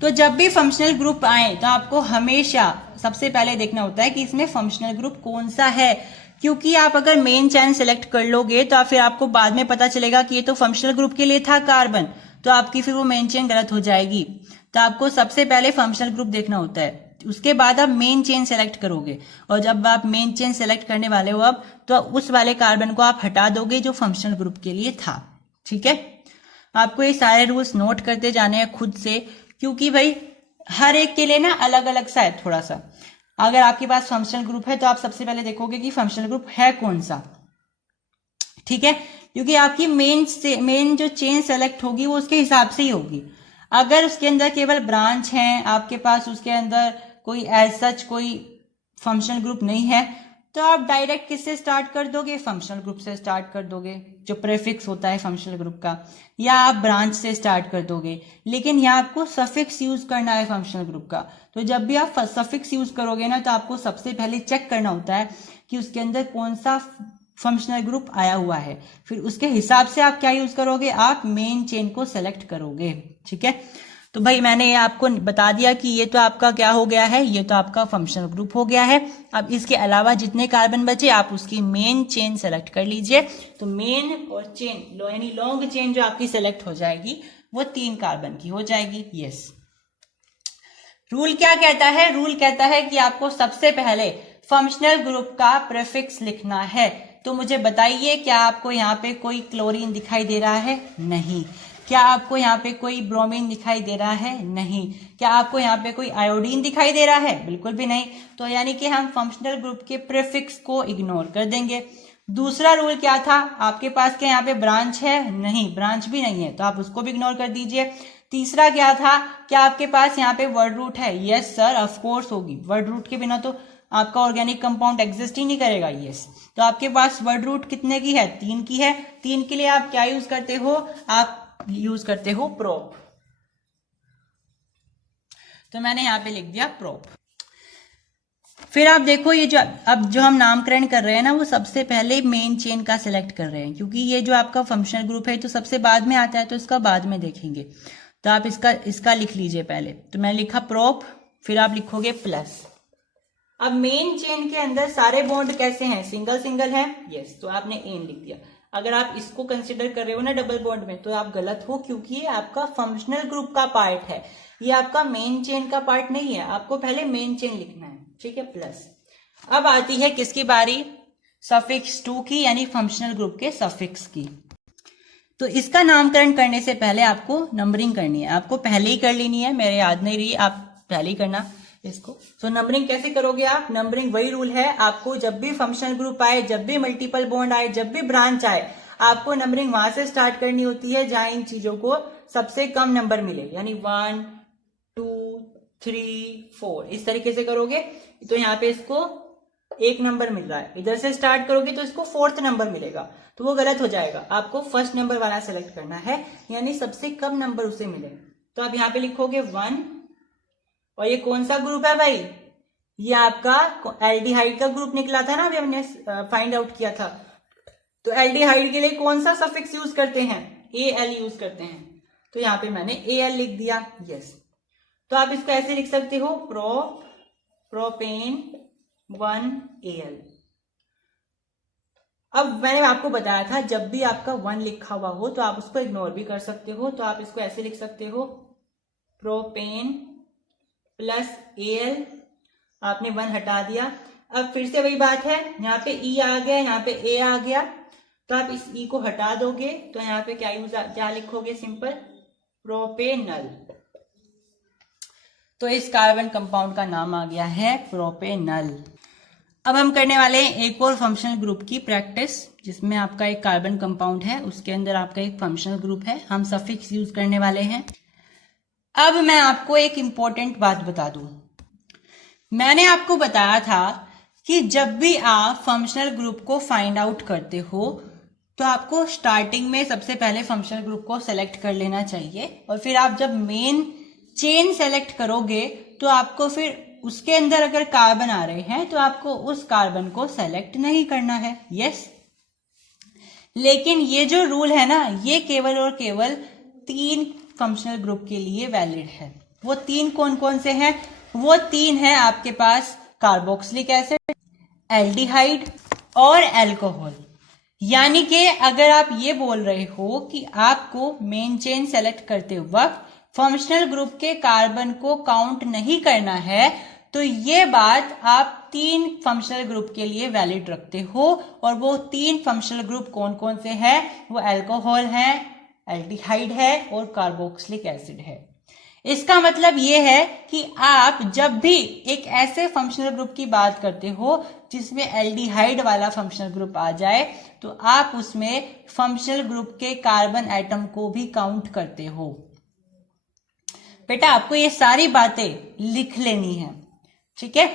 तो जब भी फंक्शनल ग्रुप आए तो आपको हमेशा सबसे पहले देखना होता है कि इसमें फंक्शनल ग्रुप कौन सा है, क्योंकि आप अगर मेन चेन सेलेक्ट कर लोगे तो फिर आपको बाद में पता चलेगा कि ये तो फंक्शनल ग्रुप के लिए था कार्बन, तो आपकी फिर वो मेन चेन गलत हो जाएगी। तो आपको सबसे पहले फंक्शनल ग्रुप देखना होता है, उसके बाद आप मेन चेन सेलेक्ट करोगे, और जब आप मेन चेन सेलेक्ट करने वाले हो अब, तो उस वाले कार्बन को आप हटा दोगे जो फंक्शनल ग्रुप के लिए था। ठीक है, आपको ये सारे रूल्स नोट करते जाने हैं खुद से, क्योंकि भाई हर एक के लिए ना अलग अलग सा है थोड़ा सा। अगर आपके पास फंक्शनल ग्रुप है तो आप सबसे पहले देखोगे कि फंक्शनल ग्रुप है कौन सा। ठीक है, क्योंकि आपकी मेन जो चेन सेलेक्ट होगी वो उसके हिसाब से ही होगी। अगर उसके अंदर केवल ब्रांच है आपके पास, उसके अंदर कोई एज सच कोई फंक्शनल ग्रुप नहीं है, तो आप डायरेक्ट किससे स्टार्ट कर दोगे, फंक्शनल ग्रुप से स्टार्ट कर दोगे, जो प्रीफिक्स होता है फंक्शनल ग्रुप का, या आप ब्रांच से स्टार्ट कर दोगे। लेकिन यहाँ आपको सफिक्स यूज करना है फंक्शनल ग्रुप का, तो जब भी आप सफिक्स यूज करोगे ना, तो आपको सबसे पहले चेक करना होता है कि उसके अंदर कौन सा फंक्शनल ग्रुप आया हुआ है, फिर उसके हिसाब से आप क्या यूज करोगे, आप मेन चेन को सेलेक्ट करोगे। ठीक है, तो भाई मैंने आपको बता दिया कि ये तो आपका क्या हो गया है, ये तो आपका फंक्शनल ग्रुप हो गया है। अब इसके अलावा जितने कार्बन बचे आप उसकी मेन चेन सेलेक्ट कर लीजिए। तो मेन और चेन यानी लॉन्ग चेन जो आपकी सेलेक्ट हो जाएगी वो 3 कार्बन की हो जाएगी। यस, रूल क्या कहता है, रूल कहता है कि आपको सबसे पहले फंक्शनल ग्रुप का प्रीफिक्स लिखना है। तो मुझे बताइए, क्या आपको यहाँ पे कोई क्लोरीन दिखाई दे रहा है? नहीं। क्या आपको यहाँ पे कोई ब्रोमीन दिखाई दे रहा है? नहीं। क्या आपको यहाँ पे कोई आयोडीन दिखाई दे रहा है? बिल्कुल भी नहीं। तो यानी कि हम फंक्शनल ग्रुप के प्रीफिक्स को इग्नोर कर देंगे। दूसरा रूल क्या था, आपके पास क्या यहाँ पे ब्रांच है? नहीं, ब्रांच भी नहीं है, तो आप उसको भी इग्नोर कर दीजिए। तीसरा क्या था, क्या आपके पास यहाँ पे वर्ड रूट है? यस सर, ऑफ कोर्स होगी, वर्ड रूट के बिना तो आपका ऑर्गेनिक कंपाउंड एग्जिस्ट ही नहीं करेगा। यस, तो आपके पास वर्ड रूट कितने की है? 3 की है। 3 के लिए आप क्या यूज करते हो, आप यूज करते हो प्रोप। तो मैंने यहां पे लिख दिया प्रोप। फिर आप देखो, ये जो अब जो हम नामकरण कर रहे हैं ना, वो सबसे पहले मेन चेन का सिलेक्ट कर रहे हैं, क्योंकि ये जो आपका फंक्शनल ग्रुप है तो सबसे बाद में आता है, तो इसका बाद में देखेंगे। तो आप इसका लिख लीजिए पहले। तो मैंने लिखा प्रोप, फिर आप लिखोगे प्लस। अब मेन चेन के अंदर सारे बॉन्ड कैसे हैं? सिंगल सिंगल हैं। यस, तो आपने एन लिख दिया। अगर आप इसको कंसिडर कर रहे हो ना डबल बॉन्ड में, तो आप गलत हो, क्योंकि ये आपका फंक्शनल ग्रुप का पार्ट है, ये आपका मेन चेन का पार्ट नहीं है। आपको पहले मेन चेन लिखना है। ठीक है, प्लस। अब आती है किसकी बारी? सफिक्स टू की, यानी फंक्शनल ग्रुप के सफिक्स की। तो इसका नामकरण करने से पहले आपको नंबरिंग करनी है, आपको पहले ही कर लेनी है, मेरे याद नहीं रही, आप पहले ही करना इसको। तो नंबरिंग कैसे करोगे आप? नंबरिंग वही रूल है, आपको जब भी फंक्शनल ग्रुप आए, जब भी मल्टीपल बॉन्ड आए, जब भी ब्रांच आए, आपको नंबरिंग वहां से स्टार्ट करनी होती है जहां इन चीजों को सबसे कम नंबर मिले, यानी 1 2 3 4 इस तरीके से करोगे। तो यहाँ पे इसको एक नंबर मिल रहा है, इधर से स्टार्ट करोगे तो इसको 4th नंबर मिलेगा, तो वो गलत हो जाएगा। आपको फर्स्ट नंबर वाला सेलेक्ट करना है, यानी सबसे कम नंबर उसे मिले। तो आप यहाँ पे लिखोगे 1, और ये कौन सा ग्रुप है भाई? ये आपका एल्डिहाइड का ग्रुप निकला था ना, अभी हमने फाइंड आउट किया था। तो एल्डिहाइड के लिए कौन सा सफिक्स यूज करते हैं? AL यूज करते हैं। तो यहाँ पे मैंने AL लिख दिया, यस। तो आप इसको ऐसे लिख सकते हो, प्रोपेन 1AL। अब मैंने आपको बताया था जब भी आपका 1 लिखा हुआ हो तो आप उसको इग्नोर भी कर सकते हो, तो आप इसको ऐसे लिख सकते हो, प्रोपेन प्लस AL, आपने 1 हटा दिया। अब फिर से वही बात है, यहाँ पे E आ गया, यहाँ पे A आ गया, तो आप इस E को हटा दोगे तो यहाँ पे क्या लिखोगे? Simple propanal. तो इस कार्बन कंपाउंड का नाम आ गया है प्रोपेनल। अब हम करने वाले हैं एक और फंक्शनल ग्रुप की प्रैक्टिस, जिसमें आपका एक कार्बन कंपाउंड है, उसके अंदर आपका एक फंक्शनल ग्रुप है, हम सफिक्स यूज करने वाले हैं। अब मैं आपको एक इंपॉर्टेंट बात बता दूं, मैंने आपको बताया था कि जब भी आप फंक्शनल ग्रुप को फाइंड आउट करते हो तो आपको स्टार्टिंग में सबसे पहले फंक्शनल ग्रुप को सेलेक्ट कर लेना चाहिए, और फिर आप जब मेन चेन सेलेक्ट करोगे तो आपको फिर उसके अंदर अगर कार्बन आ रहे हैं तो आपको उस कार्बन को सेलेक्ट नहीं करना है, यस। लेकिन ये जो रूल है ना, ये केवल और केवल 3 फंक्शनल ग्रुप के लिए वैलिड है। वो 3 कौन कौन से हैं? वो 3 है आपके पास कार्बोक्सिलिक एसिड, एल्डिहाइड और अल्कोहल। यानी कि अगर आप ये बोल रहे हो कि आपको मेन चेन सेलेक्ट करते वक्त फंक्शनल ग्रुप के कार्बन को काउंट नहीं करना है, तो ये बात आप 3 फंक्शनल ग्रुप के लिए वैलिड रखते हो। और वो 3 फंक्शनल ग्रुप कौन कौन से हैं? वो अल्कोहल है, एल्डिहाइड है और कार्बोक्सिलिक एसिड है। इसका मतलब ये है कि आप जब भी एक ऐसे फंक्शनल ग्रुप की बात करते हो जिसमें एल्डिहाइड वाला फंक्शनल ग्रुप आ जाए, तो आप उसमें फंक्शनल ग्रुप के कार्बन एटम को भी काउंट करते हो। बेटा आपको ये सारी बातें लिख लेनी है, ठीक है?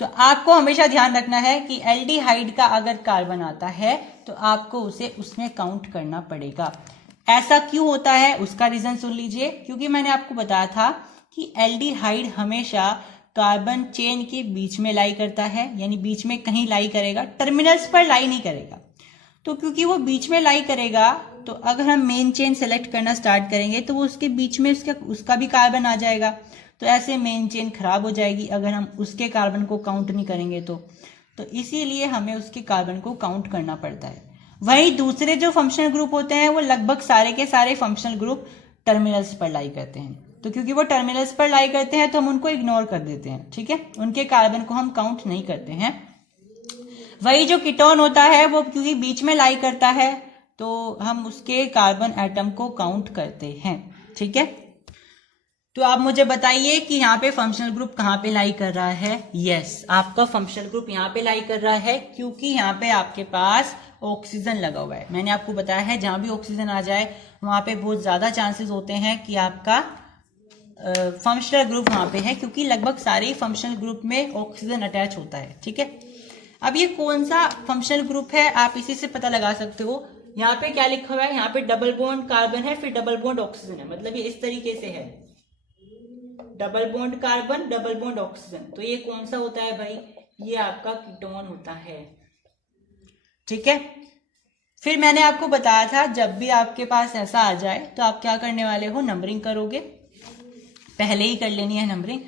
तो आपको हमेशा ध्यान रखना है कि एल्डिहाइड का अगर कार्बन आता है तो आपको उसे उसमें काउंट करना पड़ेगा। ऐसा क्यों होता है उसका रीजन सुन लीजिए, क्योंकि मैंने आपको बताया था कि एल्डिहाइड हमेशा कार्बन चेन के बीच में लाई करता है, यानी बीच में कहीं लाई करेगा, टर्मिनल्स पर लाई नहीं करेगा। तो क्योंकि वो बीच में लाई करेगा, तो अगर हम मेन चेन सेलेक्ट करना स्टार्ट करेंगे तो वो उसके बीच में उसका भी कार्बन आ जाएगा, तो ऐसे मेन चेन खराब हो जाएगी अगर हम उसके कार्बन को काउंट नहीं करेंगे तो इसीलिए हमें उसके कार्बन को काउंट करना पड़ता है। वही दूसरे जो फंक्शनल ग्रुप होते हैं वो लगभग सारे के सारे फंक्शनल ग्रुप टर्मिनल्स पर लाई करते हैं, तो क्योंकि वो टर्मिनल्स पर लाई करते हैं तो हम उनको इग्नोर कर देते हैं, ठीक है? उनके कार्बन को हम काउंट नहीं करते हैं। वही जो कीटोन होता है वो क्योंकि बीच में लाई करता है तो हम उसके कार्बन एटम को काउंट करते हैं, ठीक है? तो आप मुझे बताइए कि यहाँ पे फंक्शनल ग्रुप कहाँ पे लाई कर रहा है? यस, आपका फंक्शनल ग्रुप यहाँ पे लाई कर रहा है क्योंकि यहाँ पे आपके पास ऑक्सीजन लगा हुआ है। मैंने आपको बताया है जहां भी ऑक्सीजन आ जाए वहां पे बहुत ज्यादा चांसेस होते हैं कि आपका फंक्शनल ग्रुप वहां पे है, क्योंकि लगभग सारे फंक्शनल ग्रुप में ऑक्सीजन अटैच होता है, ठीक है? अब ये कौन सा फंक्शनल ग्रुप है आप इसी से पता लगा सकते हो। यहाँ पे क्या लिखा हुआ है? यहाँ पे डबल बॉन्ड कार्बन है, फिर डबल बॉन्ड ऑक्सीजन है, मतलब ये इस तरीके से है, double bond carbon, double bond oxygen. तो ये कौन सा होता है भाई? ये आपका कीटोन होता है, ठीक है? फिर मैंने आपको बताया था जब भी आपके पास ऐसा आ जाए तो आप क्या करने वाले हो? नंबरिंग करोगे, पहले ही कर लेनी है नंबरिंग।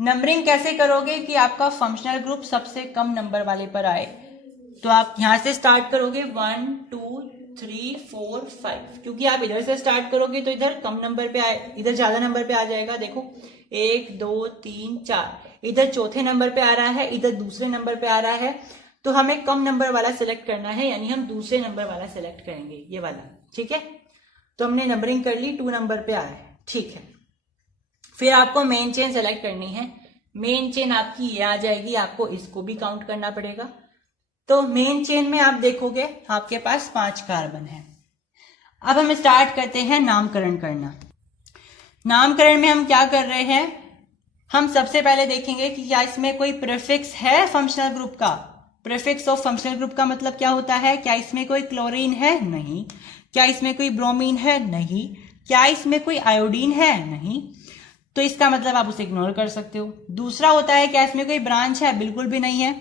नंबरिंग कैसे करोगे कि आपका फंक्शनल ग्रुप सबसे कम नंबर वाले पर आए? तो आप यहां से स्टार्ट करोगे 1 2 3 4 5, क्योंकि आप इधर से स्टार्ट करोगे तो इधर कम नंबर पे आए, इधर ज्यादा नंबर पे आ जाएगा। देखो 1 2 3 4, इधर चौथे नंबर पे आ रहा है, इधर दूसरे नंबर पे आ रहा है। तो हमें कम नंबर वाला सिलेक्ट करना है, यानी हम दूसरे नंबर वाला सिलेक्ट करेंगे, ये वाला। ठीक है, तो हमने नंबरिंग कर ली, 2 नंबर पे आ रहा है। ठीक है, फिर आपको मेन चेन सेलेक्ट करनी है। मेन चेन आपकी ये आ जाएगी, आपको इसको भी काउंट करना पड़ेगा। तो मेन चेन में आप देखोगे आपके पास 5 कार्बन है। अब हम स्टार्ट करते हैं नामकरण करना। नामकरण में हम क्या कर रहे हैं, हम सबसे पहले देखेंगे कि क्या इसमें कोई प्रीफिक्स है फंक्शनल ग्रुप का। प्रीफिक्स ऑफ फंक्शनल ग्रुप का मतलब क्या होता है, क्या इसमें कोई क्लोरीन है, नहीं। क्या इसमें कोई ब्रोमीन है, नहीं। क्या इसमें कोई आयोडीन है, नहीं। तो इसका मतलब आप उसे इग्नोर कर सकते हो। दूसरा होता है क्या इसमें कोई ब्रांच है, बिल्कुल भी नहीं है।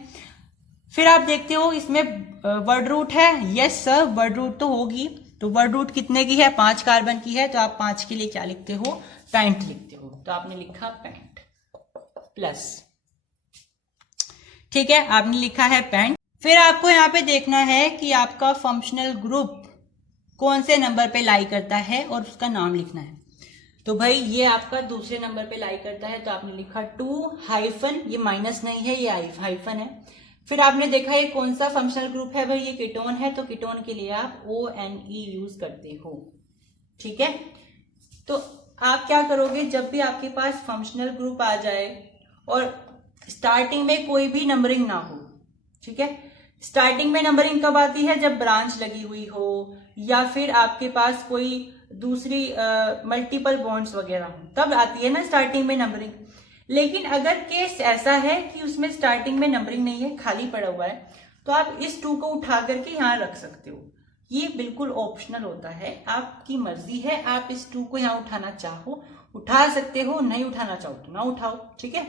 फिर आप देखते हो इसमें वर्ड रूट है, यस सर वर्ड रूट तो होगी। तो वर्ड रूट कितने की है, 5 कार्बन की है, तो आप 5 के लिए क्या लिखते हो, पेंट लिखते हो। तो आपने लिखा पेंट प्लस, ठीक है, आपने लिखा है पेंट। फिर आपको यहाँ पे देखना है कि आपका फंक्शनल ग्रुप कौन से नंबर पे लाई करता है और उसका नाम लिखना है। तो भाई ये आपका दूसरे नंबर पे लाई करता है, तो आपने लिखा 2 हाइफन, ये माइनस नहीं है, ये हाइफन है। फिर आपने देखा ये कौन सा फंक्शनल ग्रुप है, भाई ये कीटोन है, तो कीटोन के लिए आप ONE यूज करते हो। ठीक है, तो आप क्या करोगे, जब भी आपके पास फंक्शनल ग्रुप आ जाए और स्टार्टिंग में कोई भी नंबरिंग ना हो, ठीक है, स्टार्टिंग में नंबरिंग कब आती है, जब ब्रांच लगी हुई हो या फिर आपके पास कोई दूसरी मल्टीपल बॉन्ड्स वगैरह हो, तब आती है ना स्टार्टिंग में नंबरिंग। लेकिन अगर केस ऐसा है कि उसमें स्टार्टिंग में नंबरिंग नहीं है, खाली पड़ा हुआ है, तो आप इस 2 को उठा करके यहां रख सकते हो। ये बिल्कुल ऑप्शनल होता है, आपकी मर्जी है, आप इस 2 को यहां उठाना चाहो उठा सकते हो, नहीं उठाना चाहो तो ना उठाओ। ठीक है,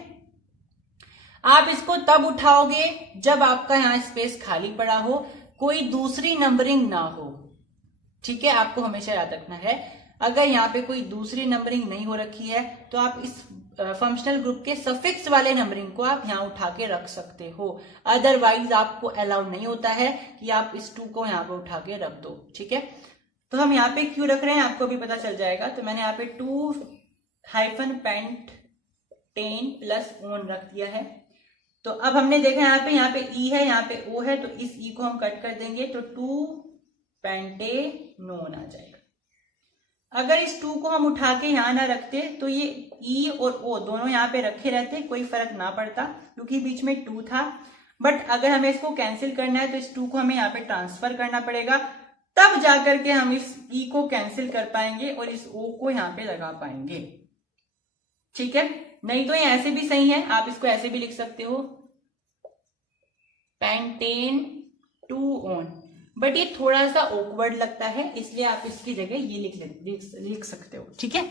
आप इसको तब उठाओगे जब आपका यहां स्पेस खाली पड़ा हो, कोई दूसरी नंबरिंग ना हो। ठीक है, आपको हमेशा याद रखना है, अगर यहाँ पे कोई दूसरी नंबरिंग नहीं हो रखी है तो आप इस फंक्शनल ग्रुप के सफिक्स वाले नंबरिंग को आप यहाँ उठा के रख सकते हो। अदरवाइज आपको अलाउड नहीं होता है कि आप इस 2 को यहाँ पे उठा के रख दो। ठीक है, तो हम यहाँ पे क्यों रख रहे हैं आपको भी पता चल जाएगा। तो मैंने यहाँ पे 2 हाइफन पेंट 10 प्लस ओन रख दिया है। तो अब हमने देखा यहाँ पे ई है, यहाँ पे ओ है, तो इस ई को हम कट कर देंगे तो 2 पेंटेनोन आ जाएगा। अगर इस 2 को हम उठा के यहां ना रखते तो ये ई और ओ दोनों यहाँ पे रखे रहते, कोई फर्क ना पड़ता क्योंकि बीच में 2 था। बट अगर हमें इसको कैंसिल करना है तो इस 2 को हमें यहाँ पे ट्रांसफर करना पड़ेगा, तब जाकर के हम इस ई को कैंसिल कर पाएंगे और इस ओ को यहाँ पे लगा पाएंगे। ठीक है, नहीं तो ये ऐसे भी सही है, आप इसको ऐसे भी लिख सकते हो पेंटेन 2 ओन, बट ये थोड़ा सा ऑकवर्ड लगता है, इसलिए आप इसकी जगह ये लिख सकते हो। ठीक है,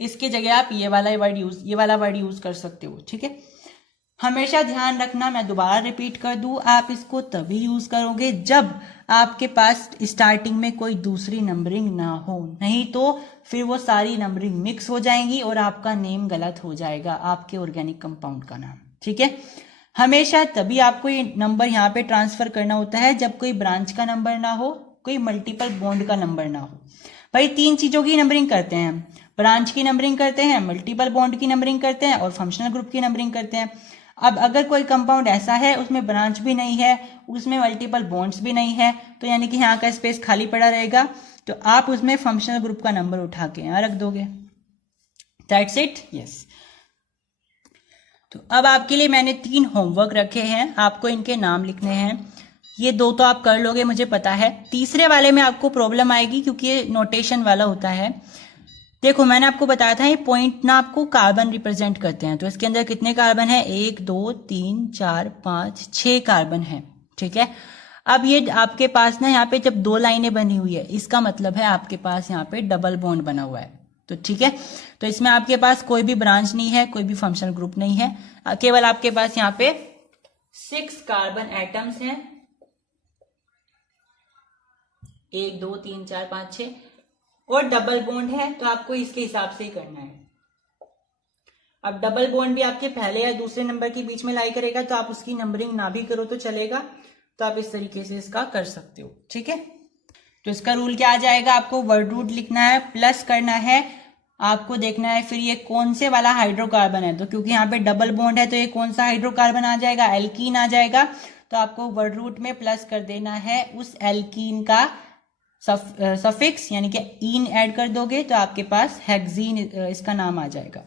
इसकी जगह आप ये वाला वर्ड यूज कर सकते हो। ठीक है, हमेशा ध्यान रखना, मैं दोबारा रिपीट कर दूं, आप इसको तभी यूज करोगे जब आपके पास स्टार्टिंग में कोई दूसरी नंबरिंग ना हो, नहीं तो फिर वो सारी नंबरिंग मिक्स हो जाएंगी और आपका नेम गलत हो जाएगा, आपके ऑर्गेनिक कंपाउंड का नाम। ठीक है, हमेशा तभी आपको ये नंबर यहाँ पे ट्रांसफर करना होता है जब कोई ब्रांच का नंबर ना हो, कोई मल्टीपल बॉन्ड का नंबर ना हो। भाई 3 चीजों की नंबरिंग करते हैं, ब्रांच की नंबरिंग करते हैं, मल्टीपल बॉन्ड की नंबरिंग करते हैं और फंक्शनल ग्रुप की नंबरिंग करते हैं। अब अगर कोई कंपाउंड ऐसा है उसमें ब्रांच भी नहीं है, उसमें मल्टीपल बॉन्ड्स भी नहीं है, तो यानी कि यहाँ का स्पेस खाली पड़ा रहेगा, तो आप उसमें फंक्शनल ग्रुप का नंबर उठा के यहाँ रख दोगे। That's it, yes. तो अब आपके लिए मैंने 3 होमवर्क रखे हैं, आपको इनके नाम लिखने हैं। ये 2 तो आप कर लोगे मुझे पता है, तीसरे वाले में आपको प्रॉब्लम आएगी क्योंकि ये नोटेशन वाला होता है। देखो मैंने आपको बताया था ये पॉइंट ना आपको कार्बन रिप्रेजेंट करते हैं, तो इसके अंदर कितने कार्बन है, 1 2 3 4 5 6 कार्बन है। ठीक है, अब ये आपके पास ना यहाँ पे जब 2 लाइनें बनी हुई है, इसका मतलब है आपके पास यहाँ पे डबल बॉन्ड बना हुआ है। तो ठीक है, तो इसमें आपके पास कोई भी ब्रांच नहीं है, कोई भी फंक्शनल ग्रुप नहीं है, केवल आपके पास यहाँ पे 6 कार्बन एटम्स हैं, 1 2 3 4 5 6, और डबल बॉन्ड है, तो आपको इसके हिसाब से ही करना है। अब डबल बॉन्ड भी आपके पहले या दूसरे नंबर के बीच में लाई करेगा, तो आप उसकी नंबरिंग ना भी करो तो चलेगा, तो आप इस तरीके से इसका कर सकते हो। ठीक है, तो इसका रूल क्या आ जाएगा, आपको वर्ड रूट लिखना है, प्लस करना है आपको देखना है फिर ये कौन से वाला हाइड्रोकार्बन है। तो क्योंकि यहाँ पे डबल बॉन्ड है तो ये कौन सा हाइड्रोकार्बन आ जाएगा, एल्कीन आ जाएगा। तो आपको वर्ड रूट में प्लस कर देना है उस एल्कीन का सफिक्स यानी कि इन ऐड कर दोगे तो आपके पास हेक्सीन इसका नाम आ जाएगा।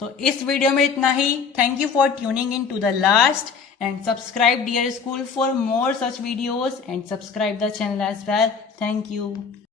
तो इस वीडियो में इतना ही। Thank you for tuning in to the last and subscribe dear school for more such videos and subscribe the channel as well. Thank you.